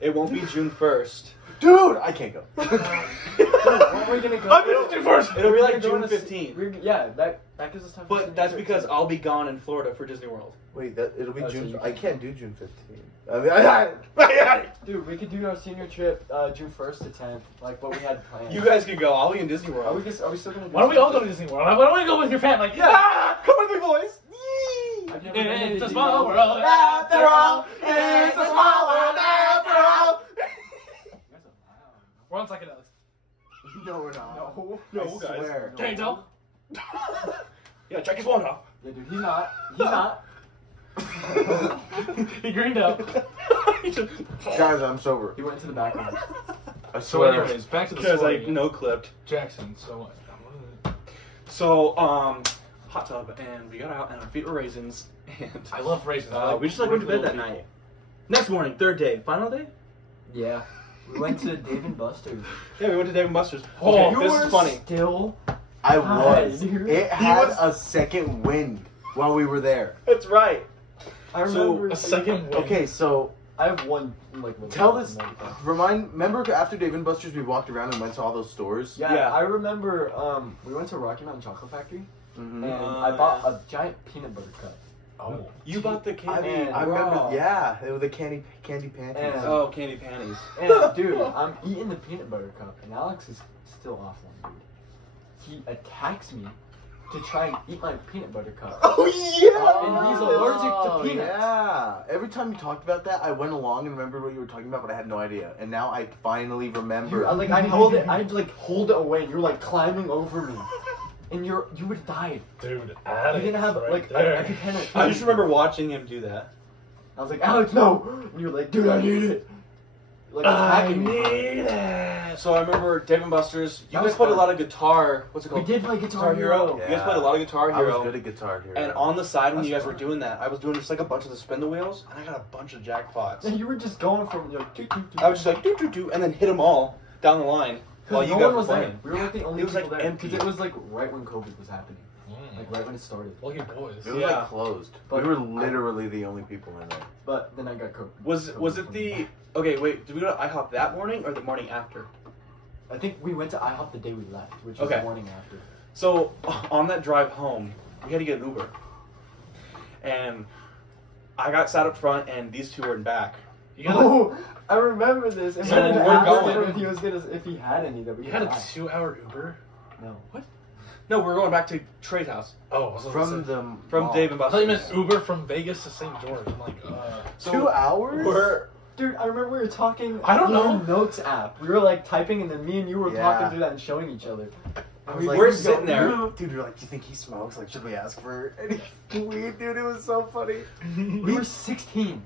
It won't be June 1st. Dude, I can't go. When are we gonna go? I'm gonna do first. It'll be We're like gonna go June on a- 15th. Yeah, that gives us time. for But senior that's trip, because too. I'll be gone in Florida for Disney World. Wait, it'll be Oh, so June. you I can't can't do June 15th. I mean, I Dude, we could do our senior trip June 1st to 10th, like what we had planned. You guys can go. I'll be in Disney Are World. we still gonna do Why don't we all go to Disney World? Why don't we go with your family? Like, yeah. Come with me, boys. I've never been to It's a Disney small World. world after all. It's a small world after all. We're on psychedelics. No, we're not. No, I guys. swear. Can you tell? Yeah, check his phone off. Yeah, dude, he's not. He's not. He greened out. Guys, I'm sober. He went to the back room. I So swear. anyways, back to the Because story. like no clipped. Jackson, so what? So hot tub, and we got out, and our feet were raisins, and I love raisins. I like we just like went to bed little that people. night. Next morning, third day, final day. Yeah. We went to Dave and Buster's. Yeah, we went to Dave and Buster's. Oh, Okay, You this were is funny. Still. I Hi, was. dude. It had a second wind while we were there. That's right. I So, remember. A second win. Okay, so I have one like. tell this. Remember after Dave and Buster's, we walked around and went to all those stores. Yeah, Yeah. I remember. We went to Rocky Mountain Chocolate Factory, Mm-hmm. and I bought a giant peanut butter cup. Oh. You bought the I, candy. And- I remember. Wow. Yeah, it was the candy panties. And- Oh, candy panties. And dude, I'm eating the peanut butter cup, and Alex is still offline, dude. He attacks me to try and eat my peanut butter cup. Oh yeah. And he's allergic to peanuts. Yeah. Every time you talked about that, I went along and remembered what you were talking about, but I had no idea. And now I finally remember. I hold it. I'd like hold it away, and you're like climbing over me, and you would have died. Dude, You Alex didn't have right like there. I could kind of. I just remember watching him do that. I was like, Alex, no, and you're like, dude, I need it. Like I attacking me. need it. So I remember Dave and Buster's. You That guys was played a fun. lot of guitar. What's it We called? did play Guitar Hero. You guys played a lot of Guitar I Hero. was good at Guitar Hero. And on the side when you That's guys were fun. doing that, I was doing just like a bunch of the spin the wheels, and I got a bunch of jackpots. And you were just going from like, doo, doo, doo. I was just like do do do, and then hit them all down the line while Because you no guys one were was there. playing. We were like the only It was, like, people there. empty. Because it was like right when COVID was happening. Like right when it started. Lucky boys. it was Yeah. like closed. But we were I- literally the only people in there. But then I got COVID. Was it the okay? Wait, did we go to IHOP that morning or the morning after? I think we went to IHOP the day we left, which was Okay. the morning after. So on that drive home, we had to get an Uber, and I got sat up front, and these two were in back. You gotta, Oh, I remember this. And So we had to we're ask going. him if he was gonna, if he had any that we you could had a buy. 2-hour Uber? No. No, we're going back to Trey's house Oh, I was From the. the from mall. Dave and I thought you Buster's. meant Uber from Vegas to St. George. I'm like, So 2 hours. We're Dude, I remember we were talking I don't on know. the Notes app. We were like typing, and then me and you were Yeah. talking through that and showing each other. I And was like, we're "Dude, sitting there." Dude, you're like, do you think he smokes? Like, should we ask for any weed? Dude, it was so funny. We were 16.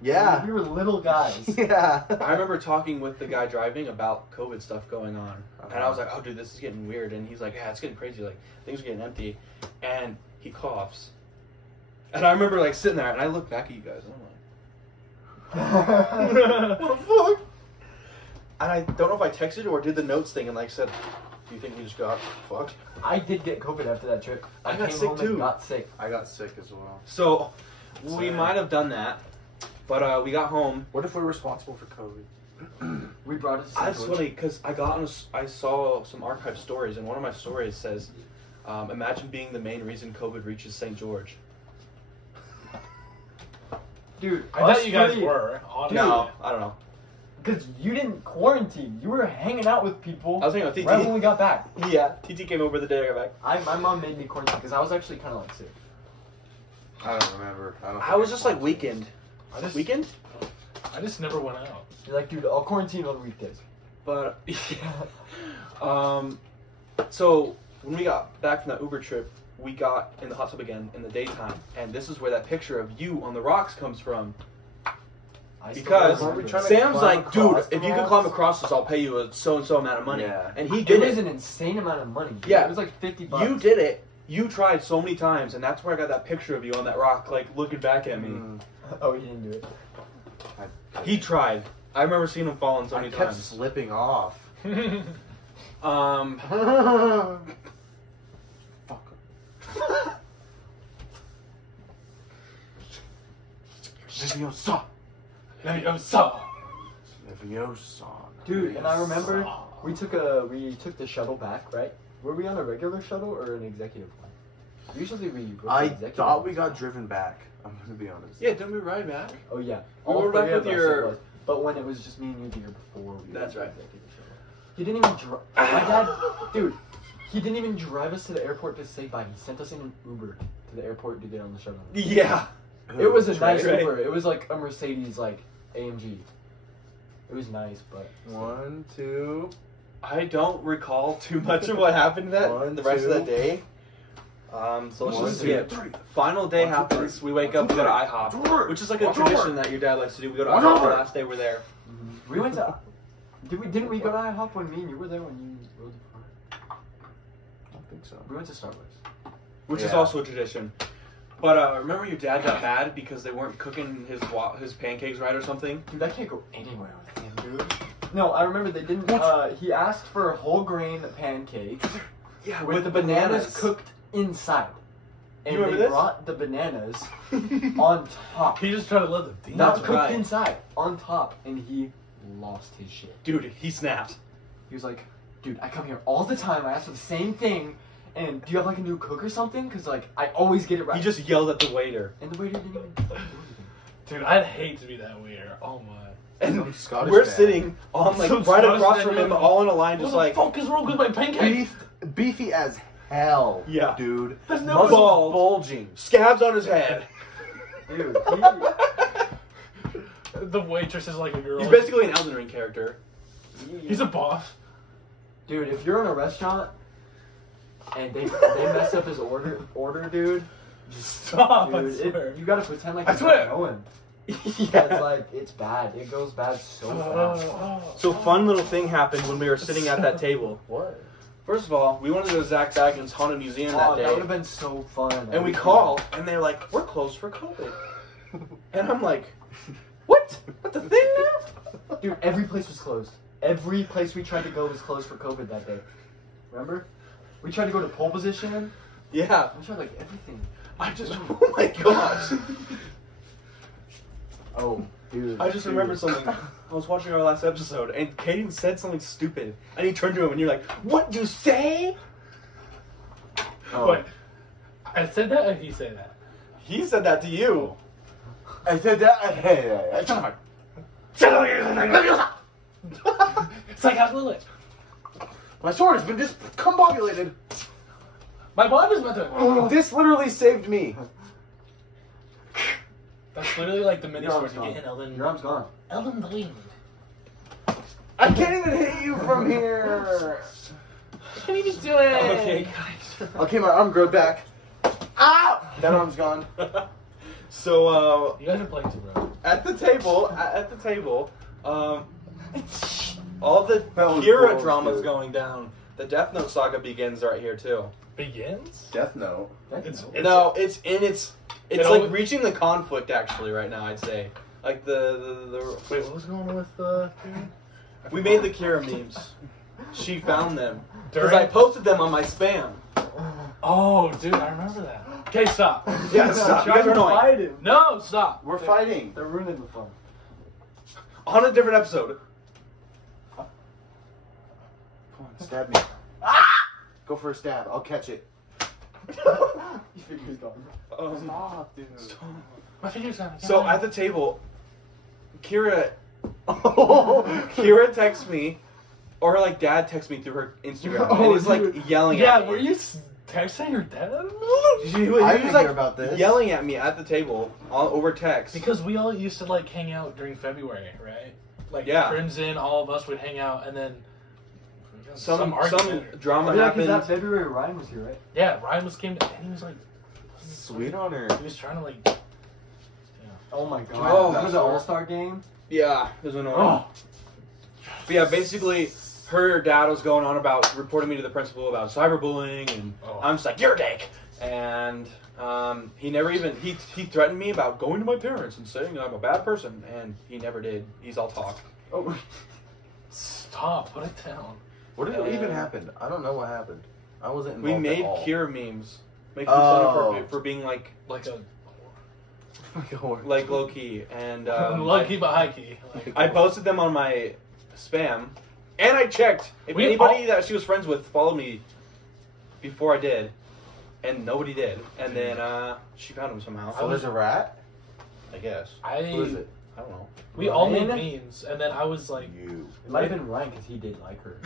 Yeah. We were little guys. Yeah. I remember talking with the guy driving about COVID stuff going on, and I was like, "Oh, dude, this is getting weird." And he's like, "Yeah, it's getting crazy. Like things are getting empty," and he coughs. And I remember like sitting there, and I look back at you guys, and I'm like, "What the fuck?" And I don't know if I texted or did the notes thing and like said, "Do you think we just got fucked?" I did get COVID after that trip. I got came sick home too. And got sick. I got sick as well. So we Sad. might have done that, but we got home. What if we're responsible for COVID? We brought it to That's St. George. funny because I saw some archive stories, and one of my stories says, "Imagine being the main reason COVID reaches St. George." Dude, I bet you guys were. Honestly. No, I don't know. Because you didn't quarantine. You were hanging out with people I was hanging out with TT. right when we got back. Yeah, TT came over the day I got back. My mom made me quarantine because I was actually kind of like sick. I don't remember. I was just like weekend. I just, Weekend? I just never went out. You're like, dude, I'll quarantine on weekdays. But yeah. So when we got back from that Uber trip, we got in the hot tub again in the daytime, and this is where that picture of you on the rocks comes from. I still Because remember trying this. to Sam's climb like, dude, across the if you can rocks? climb across this, I'll pay you a so and so amount of money. Yeah. And he It did was it. an insane amount of money. Dude. Yeah. It was like $50. You did it, You tried so many times, and that's where I got that picture of you on that rock, like looking back at me. Oh, he didn't do it. He tried. I remember seeing him falling so I many kept times. slipping off. Fuck. Leviosa. Leviosa. Leviosa. Dude, and I remember we took the shuttle back, right? Were we on a regular shuttle or an executive one? Usually we. rode the I executive thought one. we got driven back. I'm gonna be honest. Yeah, didn't we ride back? Oh yeah. We were back three with of us your- it was. But when it was just me and you the year before, we That's rode right. the executive shuttle. He didn't even drive. My dad, dude, he didn't even drive us to the airport to say bye. He sent us in an Uber to the airport to get on the shuttle. Yeah. It was a Trey, nice right? Uber. It was like a Mercedes, like AMG. It was nice, but 1, 2. I don't recall too much of what happened the rest of that 2. day. So let's One, just two, skip. three. Final day 1, 2, happens. 3. We wake up, we go to IHOP, which is like a One, two, tradition three. that your dad likes to do. We go to One, IHOP two, the three. last day we're there. we went to. Didn't we go to IHOP when me and you were there when you rode the car? I don't think so. We went to Starbucks. Which is Yeah. also a tradition. But remember your dad got mad because they weren't cooking his pancakes right or something? Dude, I can't go anywhere with him, dude. No, I remember they didn't. He asked for whole grain pancakes Yeah, with the bananas cooked inside. And You remember they this? brought the bananas on top. He just tried to let the demons Not That's cooked right. inside, on top, and he lost his shit. Dude, he snapped. He was like, dude, I come here all the time, I ask for the same thing, and do you have like a new cook or something? Because like, I always get it right. He just yelled at the waiter. And the waiter didn't even do anything. Dude, I'd hate to be that waiter. Oh my. And Some Scottish we're man. sitting on like Some right Scottish across man, from him, yeah. all in a line, just What like the fuck is wrong with my pancake? Beefy as hell. Yeah. Dude. There's no Muscles bald. bulging. scabs on his head. Dude, The waitress is like a girl. He's basically an Elden Ring character. He's a boss. dude, if you're in a restaurant and they mess up his order, dude, Stop, I dude, swear. you gotta pretend like I you swear. don't know him. Yeah. It's like, it's bad. It goes bad so fast. So fun little thing happened when we were sitting at that table. What? First of all, we wanted to go to Zach Baggins' Haunted Museum that Oh, day. that would have been so fun. And we called, and they're like, we're closed for COVID. And I'm like, what? That's a thing now? Dude, every place was closed. Every place we tried to go was closed for COVID that day. Remember? We tried to go to pole position. Yeah. We tried like everything. I just, oh my gosh. Oh, dude. I just remembered something. I was watching our last episode, and Kaden said something stupid. And he turned to him, and you're like, what'd you say? Oh. Wait, I said that or he said that? He said that to you. I said that. Hey, It's like half Lilith. my sword has been discombobulated. My blood is better. This literally saved me. That's literally like the mini Your sword arm's you get gone. in Elden. Your arm's gone. Elden Ring. I can't even hit you from here. I can't even do it. Okay, guys. Okay, my arm grew back. Ah! That arm's gone. So, You guys are playing too, bro. at the table, all the That was Kira close, drama's dude. going down. The Death Note saga begins right here too. Begins? Death Note. It's No, it's It like always- reaching the conflict actually right now. I'd say like the Wait, what was going on with we made the Kira memes. She found them because During- I posted them on my spam. Oh, dude, I remember that. Okay, stop. Yeah, stop. You guys are annoying. Fight him. No, stop. We're fighting. They're ruining the fun. On a different episode. Come on, stab me. Go for a stab. I'll catch it. You figure he's gone. Stop, dude. My finger's gone. So at the table, Kira Oh. texts me, or like dad texts me through her Instagram, Oh, and he's like dude. yelling Yeah, at me. were you texting your dad? He was I didn't like hear about this. yelling at me at the table over text. Because we all used to like hang out during February, right? Like Yeah. Crimson, all of us would hang out, and then some argument. drama Oh, yeah, because happened. that February Ryan was here, right? Yeah, Ryan came to, and he was like, Sweet on her. he was trying to like, Oh my god. Oh, Remember the sorry. All-Star game? Yeah, it was annoying. oh, But yeah, basically, her dad was going on about reporting me to the principal about cyberbullying, and I'm just like, you're a dick. And he never even he threatened me about going to my parents and saying I'm a bad person, and he never did. He's all talk. Oh, Stop! Put it down. What even happened? I don't know what happened. I wasn't involved. We made at all. Cure memes, making fun of her for being like a like low key, and low key but high key. I posted them on my spam, and I checked if We anybody that she was friends with followed me before I did, and nobody did. And then she found him somehow. So there's a rat? I guess. Who is it? I don't know. We all made Ryan? memes, and then I was like, You. it might have been Ryan because he did like her.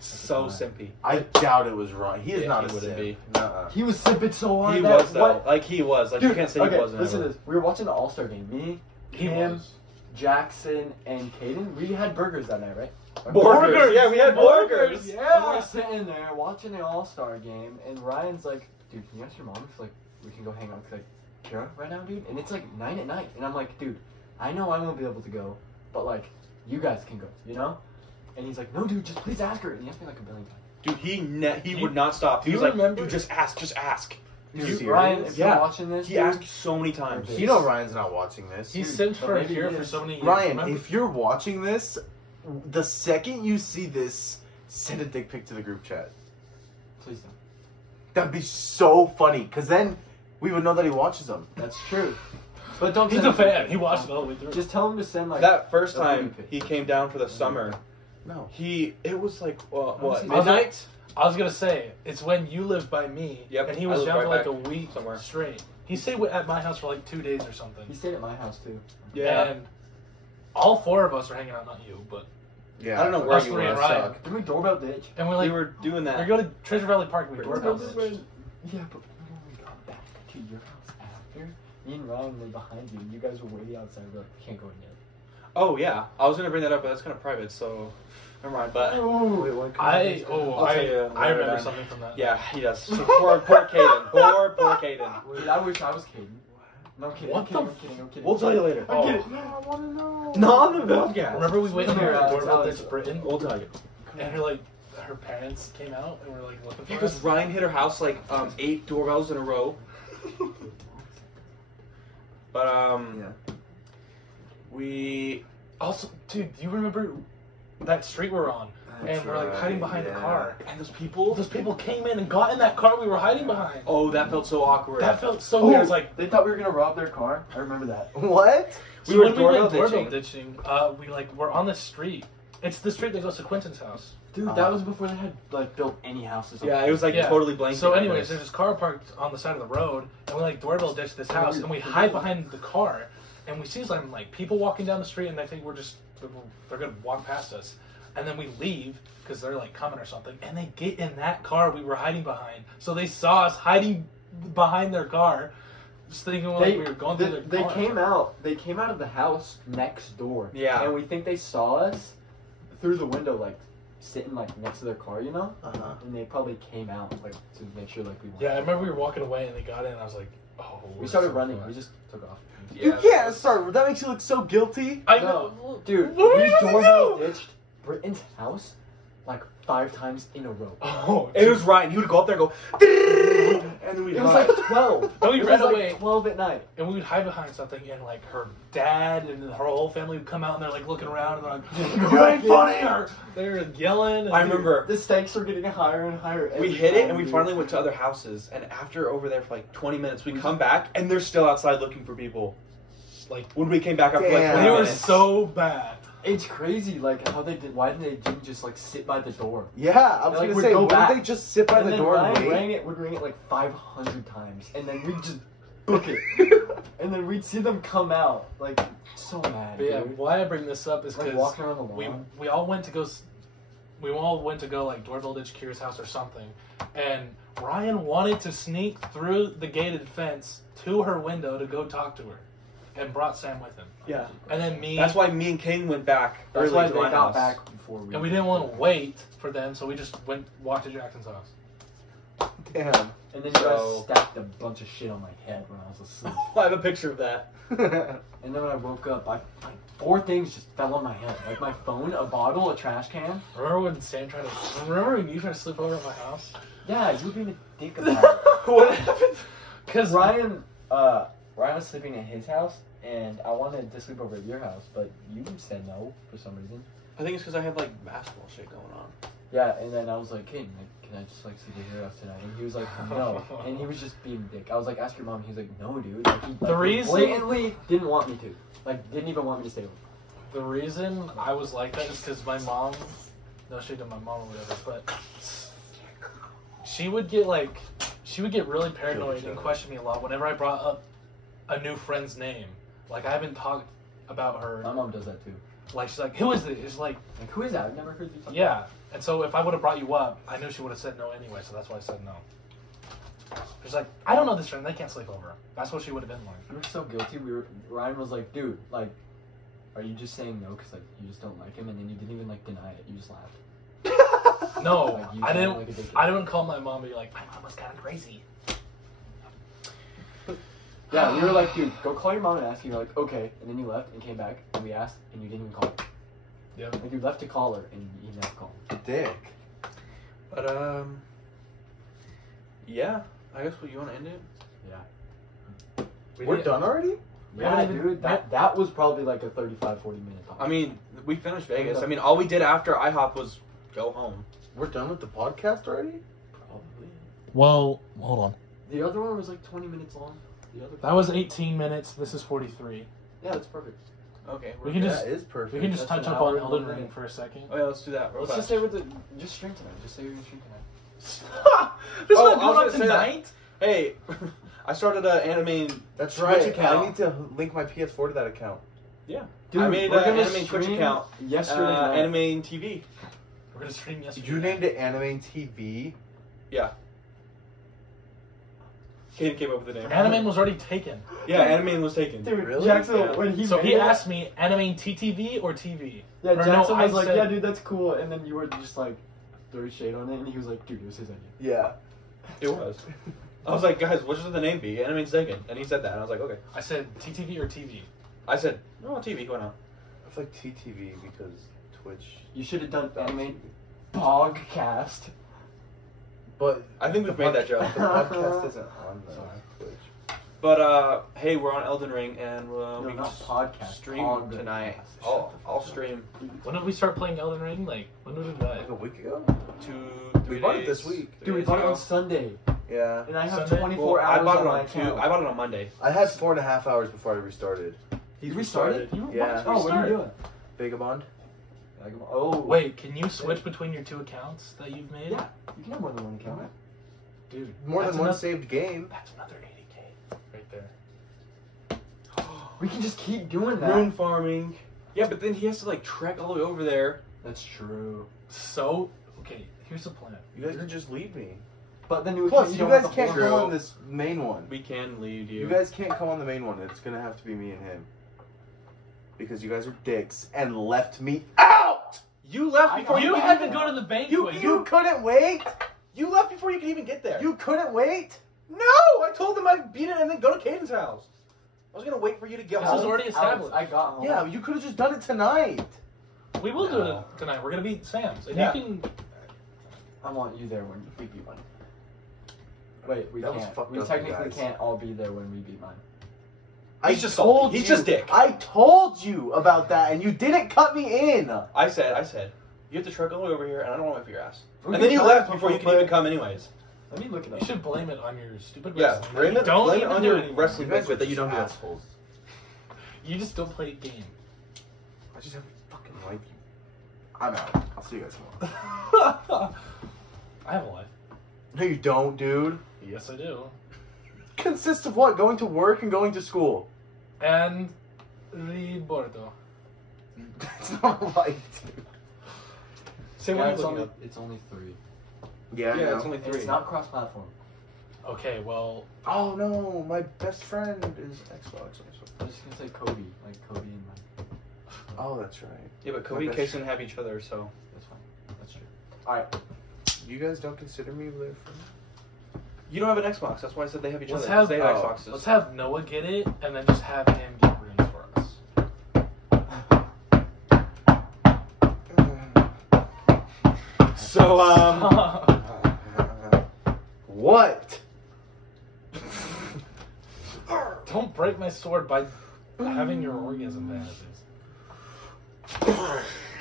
So simpy. I doubt it was Ryan. He is Yeah, not he a wouldn't simp. be. Nuh-uh. He was simping so hard. He that was though. what- Like he was. Like Dude, you can't say okay, he wasn't. listen ever. to this. We were watching the All-Star game. Me, he Cam, was. Jackson, and Caden. We had burgers that night, right? Burgers. Yeah, we had burgers. And Yeah. we're sitting there watching the All-Star game, and Ryan's like, dude, can you ask your mom if like we can go hang out with like Kira right now, dude? And it's like 9 at night, and I'm like, dude, I know I won't be able to go, but like you guys can go, you know? And he's like, no, dude, just please ask her. And he asked me like a billion times. Dude, he would not stop. He you was like, remember- dude, just ask, just ask. You Dude, serious? Ryan, if Yeah. you're watching this, He dude, asked so many times. Okay. You know Ryan's not watching this. He Dude, simped but for maybe here he for is. so many years. Ryan, Remember? if you're watching this, the second you see this, send a dick pic to the group chat. please don't. That'd be so funny, because then we would know that he watches them. That's true. But don't. He's send a it- fan. He watched it all the way through. Just tell him to send like That first a booty time pic. he came down for the summer, No. it was like what Honestly, midnight? I was gonna say it's when you lived by me, Yep, and he I was lived down right for like back a week somewhere. straight. He stayed at my house for like 2 days or something. He stayed at my house too. Yeah. And all 4 of us are hanging out, not you, but Yeah. I don't know where Us you three were. and Ryan. Suck. Did we doorbell ditch? and we're We like, were doing we that. go to Treasure Valley Park, we doorbell Remember this. when- Yeah, but when we got back to your house after, me and Ryan were behind you, and you guys were waiting outside. We're like, we can't go in yet. Oh yeah, I was gonna bring that up, but that's kind of private, so never mind. But Wait, what? I I'll tell you I remember later. something from that. yeah, he does. So poor Caden. Poor Caden. Dude, I wish I was kidding. No, I'm kidding. What I'm kidding. the I'm kidding. I'm kidding. We'll tell you later. Oh. I'm kidding. I want to know. Not on the podcast. Remember we went to Here, her doorbell tell this us. Britain, We'll tell you. and her parents came out and were like looking for Because us. Ryan hit her house like 8 doorbells in a row. But we Also, dude, do you remember that street we're on? And we're like hiding behind the car. and those people. Those people came in and got in that car we were hiding behind. Oh, that felt so awkward. That felt so weird. It's like They thought we were gonna rob their car. I remember that. What? We were when doorbell doorbell ditching. ditching. We like we're on the street. It's the street that goes to Quentin's house. Dude, that was before they had like built any houses. Yeah, it was like Yeah. totally blank. So, anyways, there's this car parked on the side of the road, and we like doorbell ditch this house, and we hide behind the car, and we see some like people walking down the street, and they think they're gonna walk past us, and then we leave because they're like coming or something, and they get in that car we were hiding behind, so they saw us hiding behind their car, just thinking like we were going through their They car. came out. They came out of the house next door. Yeah. And we think they saw us through the window, like sitting like next to their car, you know. Uh-huh. And they probably came out like to make sure like we. weren't- Yeah, I remember we were walking away, and they got in, and I was like, oh. We started so running. fun. We just took off. You can't start. That makes you look so guilty. I No. know, Dude, What were we you gonna doorbell do? ditched Britain's house like 5 times in a row. Oh, It was Ryan. He would go up there and go, and then we'd It was hide. like 12. No, we it ran was away. like 12 at night. And we would hide behind something, and like her dad and her whole family would come out, and they're like looking around, and they're like, "You ain't funny!" Or they're yelling. And I remember The stakes were getting higher and higher. we every hit it, time, and we dude. finally went to other houses. And after over there for like 20 minutes, we come back, and they're still outside looking for people. like When we came back after like Damn. 20 they were minutes. so bad. It's crazy, like how they did. Why didn't they just like sit by the door? Yeah, I was Like, gonna we'd say, go wouldn't back. they just sit by and the then door and Ryan wait? would ring it like 500 times, and then we'd just book it, and then we'd see them come out like so mad. But yeah, dude. why I bring this up is Like because walking around the lawn. we all went to go. We all went to go like doorbell ditch Kira's house or something, and Ryan wanted to sneak through the gated fence to her window to go talk to her, and brought Sam with him. Yeah. And then me. That's why me and King went back That's early why to they my got house. back before we. And we didn't want to wait for them, so we just walked to Jackson's house. Damn. And then you So- guys stacked a bunch of shit on my head when I was asleep. I have a picture of that. And then when I woke up, like 4 things just fell on my head. Like my phone, a bottle, a trash can. Remember when Sam tried to? Remember when you tried to sleep over at my house? Yeah, you were being a dick about it. What happened? Because Ryan was sleeping at his house, and I wanted to sleep over at your house, but you said no for some reason. I think it's because I have like basketball shit going on. Yeah, and then I was like, hey, can I just like sleep at your house tonight? And he was like, no. And he was just being a dick. I was like, ask your mom. He was like, no, dude. Like, he The reason- blatantly didn't want me to. Like, didn't even want me to stay over. the reason I was like that is because my mom, no shade to my mom or whatever, but she would get really paranoid and question me a lot whenever I brought up a new friend's name. Like I haven't talked about her. My mom does that too. Like she's like, who is this? It's like, Who is that? I've never heard you talk. yeah. And so if I would have brought you up, I knew she would have said no anyway. So that's why I said no. She's like, I don't know this friend. They can't sleep over. That's what she would have been like. We were so guilty. Ryan was like, dude, like, are you just saying no because like you just don't like him? And then you didn't even like deny it. You just laughed. No, Like, you I sound didn't. like a dickhead. I didn't call my mom and be like, my mom was kind of crazy. Yeah, we were like, dude, go call your mom and ask. And you're like, okay. And then you left and came back and we asked and you didn't even call her. Yeah. Like you left to call her and you never called. Dick. But yeah. I guess you want to end it? Yeah. We're done already? Yeah, dude, that was probably like a 35, 40 minute talk. I mean, we finished Vegas. I mean, all we did after IHOP was go home. We're done with the podcast already? Probably. Well, hold on. The other one was like 20 minutes long. The other That was 18 minutes. This is 43. Yeah, that's perfect. Okay. We can good. just- That is perfect. We can just That's touch an up on hour and Elden 1 Ring minute. for a second. Oh yeah, let's do that. Real Let's fast. just say just stream tonight. Just say you're gonna stream tonight. This Oh, one I was going on gonna say that. tonight? Hey, I started an Animane. That's Twitch right. account. I need to link my PS4 to that account. Yeah. Dude, I made we're an gonna Animane Twitch stream account. yesterday night. Animane TV. We're gonna stream yesterday. You named it Anime TV? Yeah. Kaden came up with the name. Animane was already taken. Yeah, Animane was taken. Dude, Really? Jackson, Yeah. when he So made he it, asked me, Animane TTV or TV? yeah, or no, Jackson I was like, said- yeah, dude, that's cool. And then you were just like, throw shade on it, and he was like, dude, it was his idea. Yeah. It was. I was like, guys, what should the name be? Animane's taken. And he said that, and I was like, okay. I said TTV or TV. I said, no, TV, why not? I feel like TTV because Twitch. You should have done anime podcast. But I think we've made that joke. The podcast isn't on Twitch. But, hey, we're on Elden Ring, and we can not just podcast, stream podcast. tonight. Shut I'll stream When did we start playing Elden Ring? Like, when did we buy Like it? a week ago? 3 We bought it days. this week. 3 Dude, we days bought it ago. on Sunday, Yeah. and I have Sunday? 24 Well, hours I bought it on my on account. I bought it on Monday. I had 4.5 hours before I restarted. You restarted? You were Yeah. watching Oh, what are you doing? Vagabond? Oh, Wait, can you switch between your 2 accounts that you've made? Yeah, you can have more than one account. Dude, More that's than one another- saved game. That's another 80K right there. We can just keep doing that. Rune farming. Yeah, but then he has to like trek all the way over there. That's true. So, okay, here's the plan. You guys can just leave me. But then you Plus, don't you have guys the can't whole- come True. on this main one. We can lead you. You guys can't come on the main one. It's gonna have to be me and him. Because you guys are dicks and left me out! You left before You could had to even- go to the banquet. You couldn't wait! You left before you could even get there. You couldn't wait! No! I told them I'd beat it and then go to Caden's house. I was gonna wait for you to get This was home. already established. I got home. Yeah, you could have just done it tonight. We will do No. it tonight. We're gonna beat Sam's, and Yeah. you can. I want you there when we beat mine. Wait, we That was can't. fucked We up, technically guys. can't all be there when we beat mine. He's just salty. He's just dick. I told you about that and you didn't cut me in. I said, you have to trek all the way over here, and I don't want to wait for your ass. We And then can you cut left it before you could before- even come, anyways. Let me look it up. You should blame it on your stupid Yeah, wrestling. blame You it. don't Blame it even on do your anymore. wrestling You guys banquet that you don't do. assholes. You just don't play a game. I just have a fucking life. I'm out. I'll see you guys tomorrow. I have a life. No, you don't, dude. Yes, I do. Consists of what? Going to work and going to school. And Ribordo. That's not a life, dude. Say Yeah, what it's you're only, looking it's only 3. Yeah, Yeah, it's only And 3. it's not cross-platform. at. Okay, well, Oh no, my best friend is Xbox. I'm just gonna say Kobe, like Kobe and Mike. Oh, that's right. Yeah, but Kobe and Kason have each other, so. That's fine. That's true. Alright. You guys don't consider me their friend? You don't have an Xbox. That's why I said they have each Let's other. 'cause have- they have oh, Xboxes. Let's have Noah get it, and then just have him get runes for us. So, what? Don't break my sword by having your orgasm fantasies.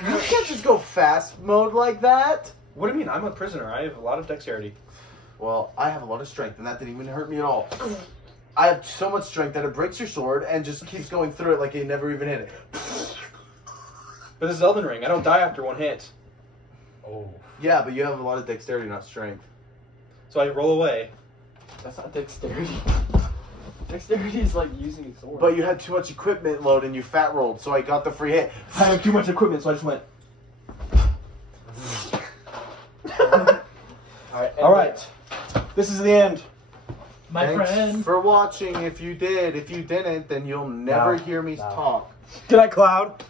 You can't just go fast mode like that. What do you mean? I'm a prisoner. I have a lot of dexterity. Well, I have a lot of strength, and that didn't even hurt me at all. I have so much strength that it breaks your sword and just keeps going through it like you never even hit it. But this is Elden Ring. I don't die after one hit. Oh. Yeah, but you have a lot of dexterity, not strength. So I roll away. That's not dexterity. Dexterity is like using a sword. But you had too much equipment load and you fat rolled, so I got the free hit. I have too much equipment, so I just went. Alright. This is the end. My Thanks friend. for watching. If you did, if you didn't, then you'll never No, hear me no. talk. Good night, Cloud.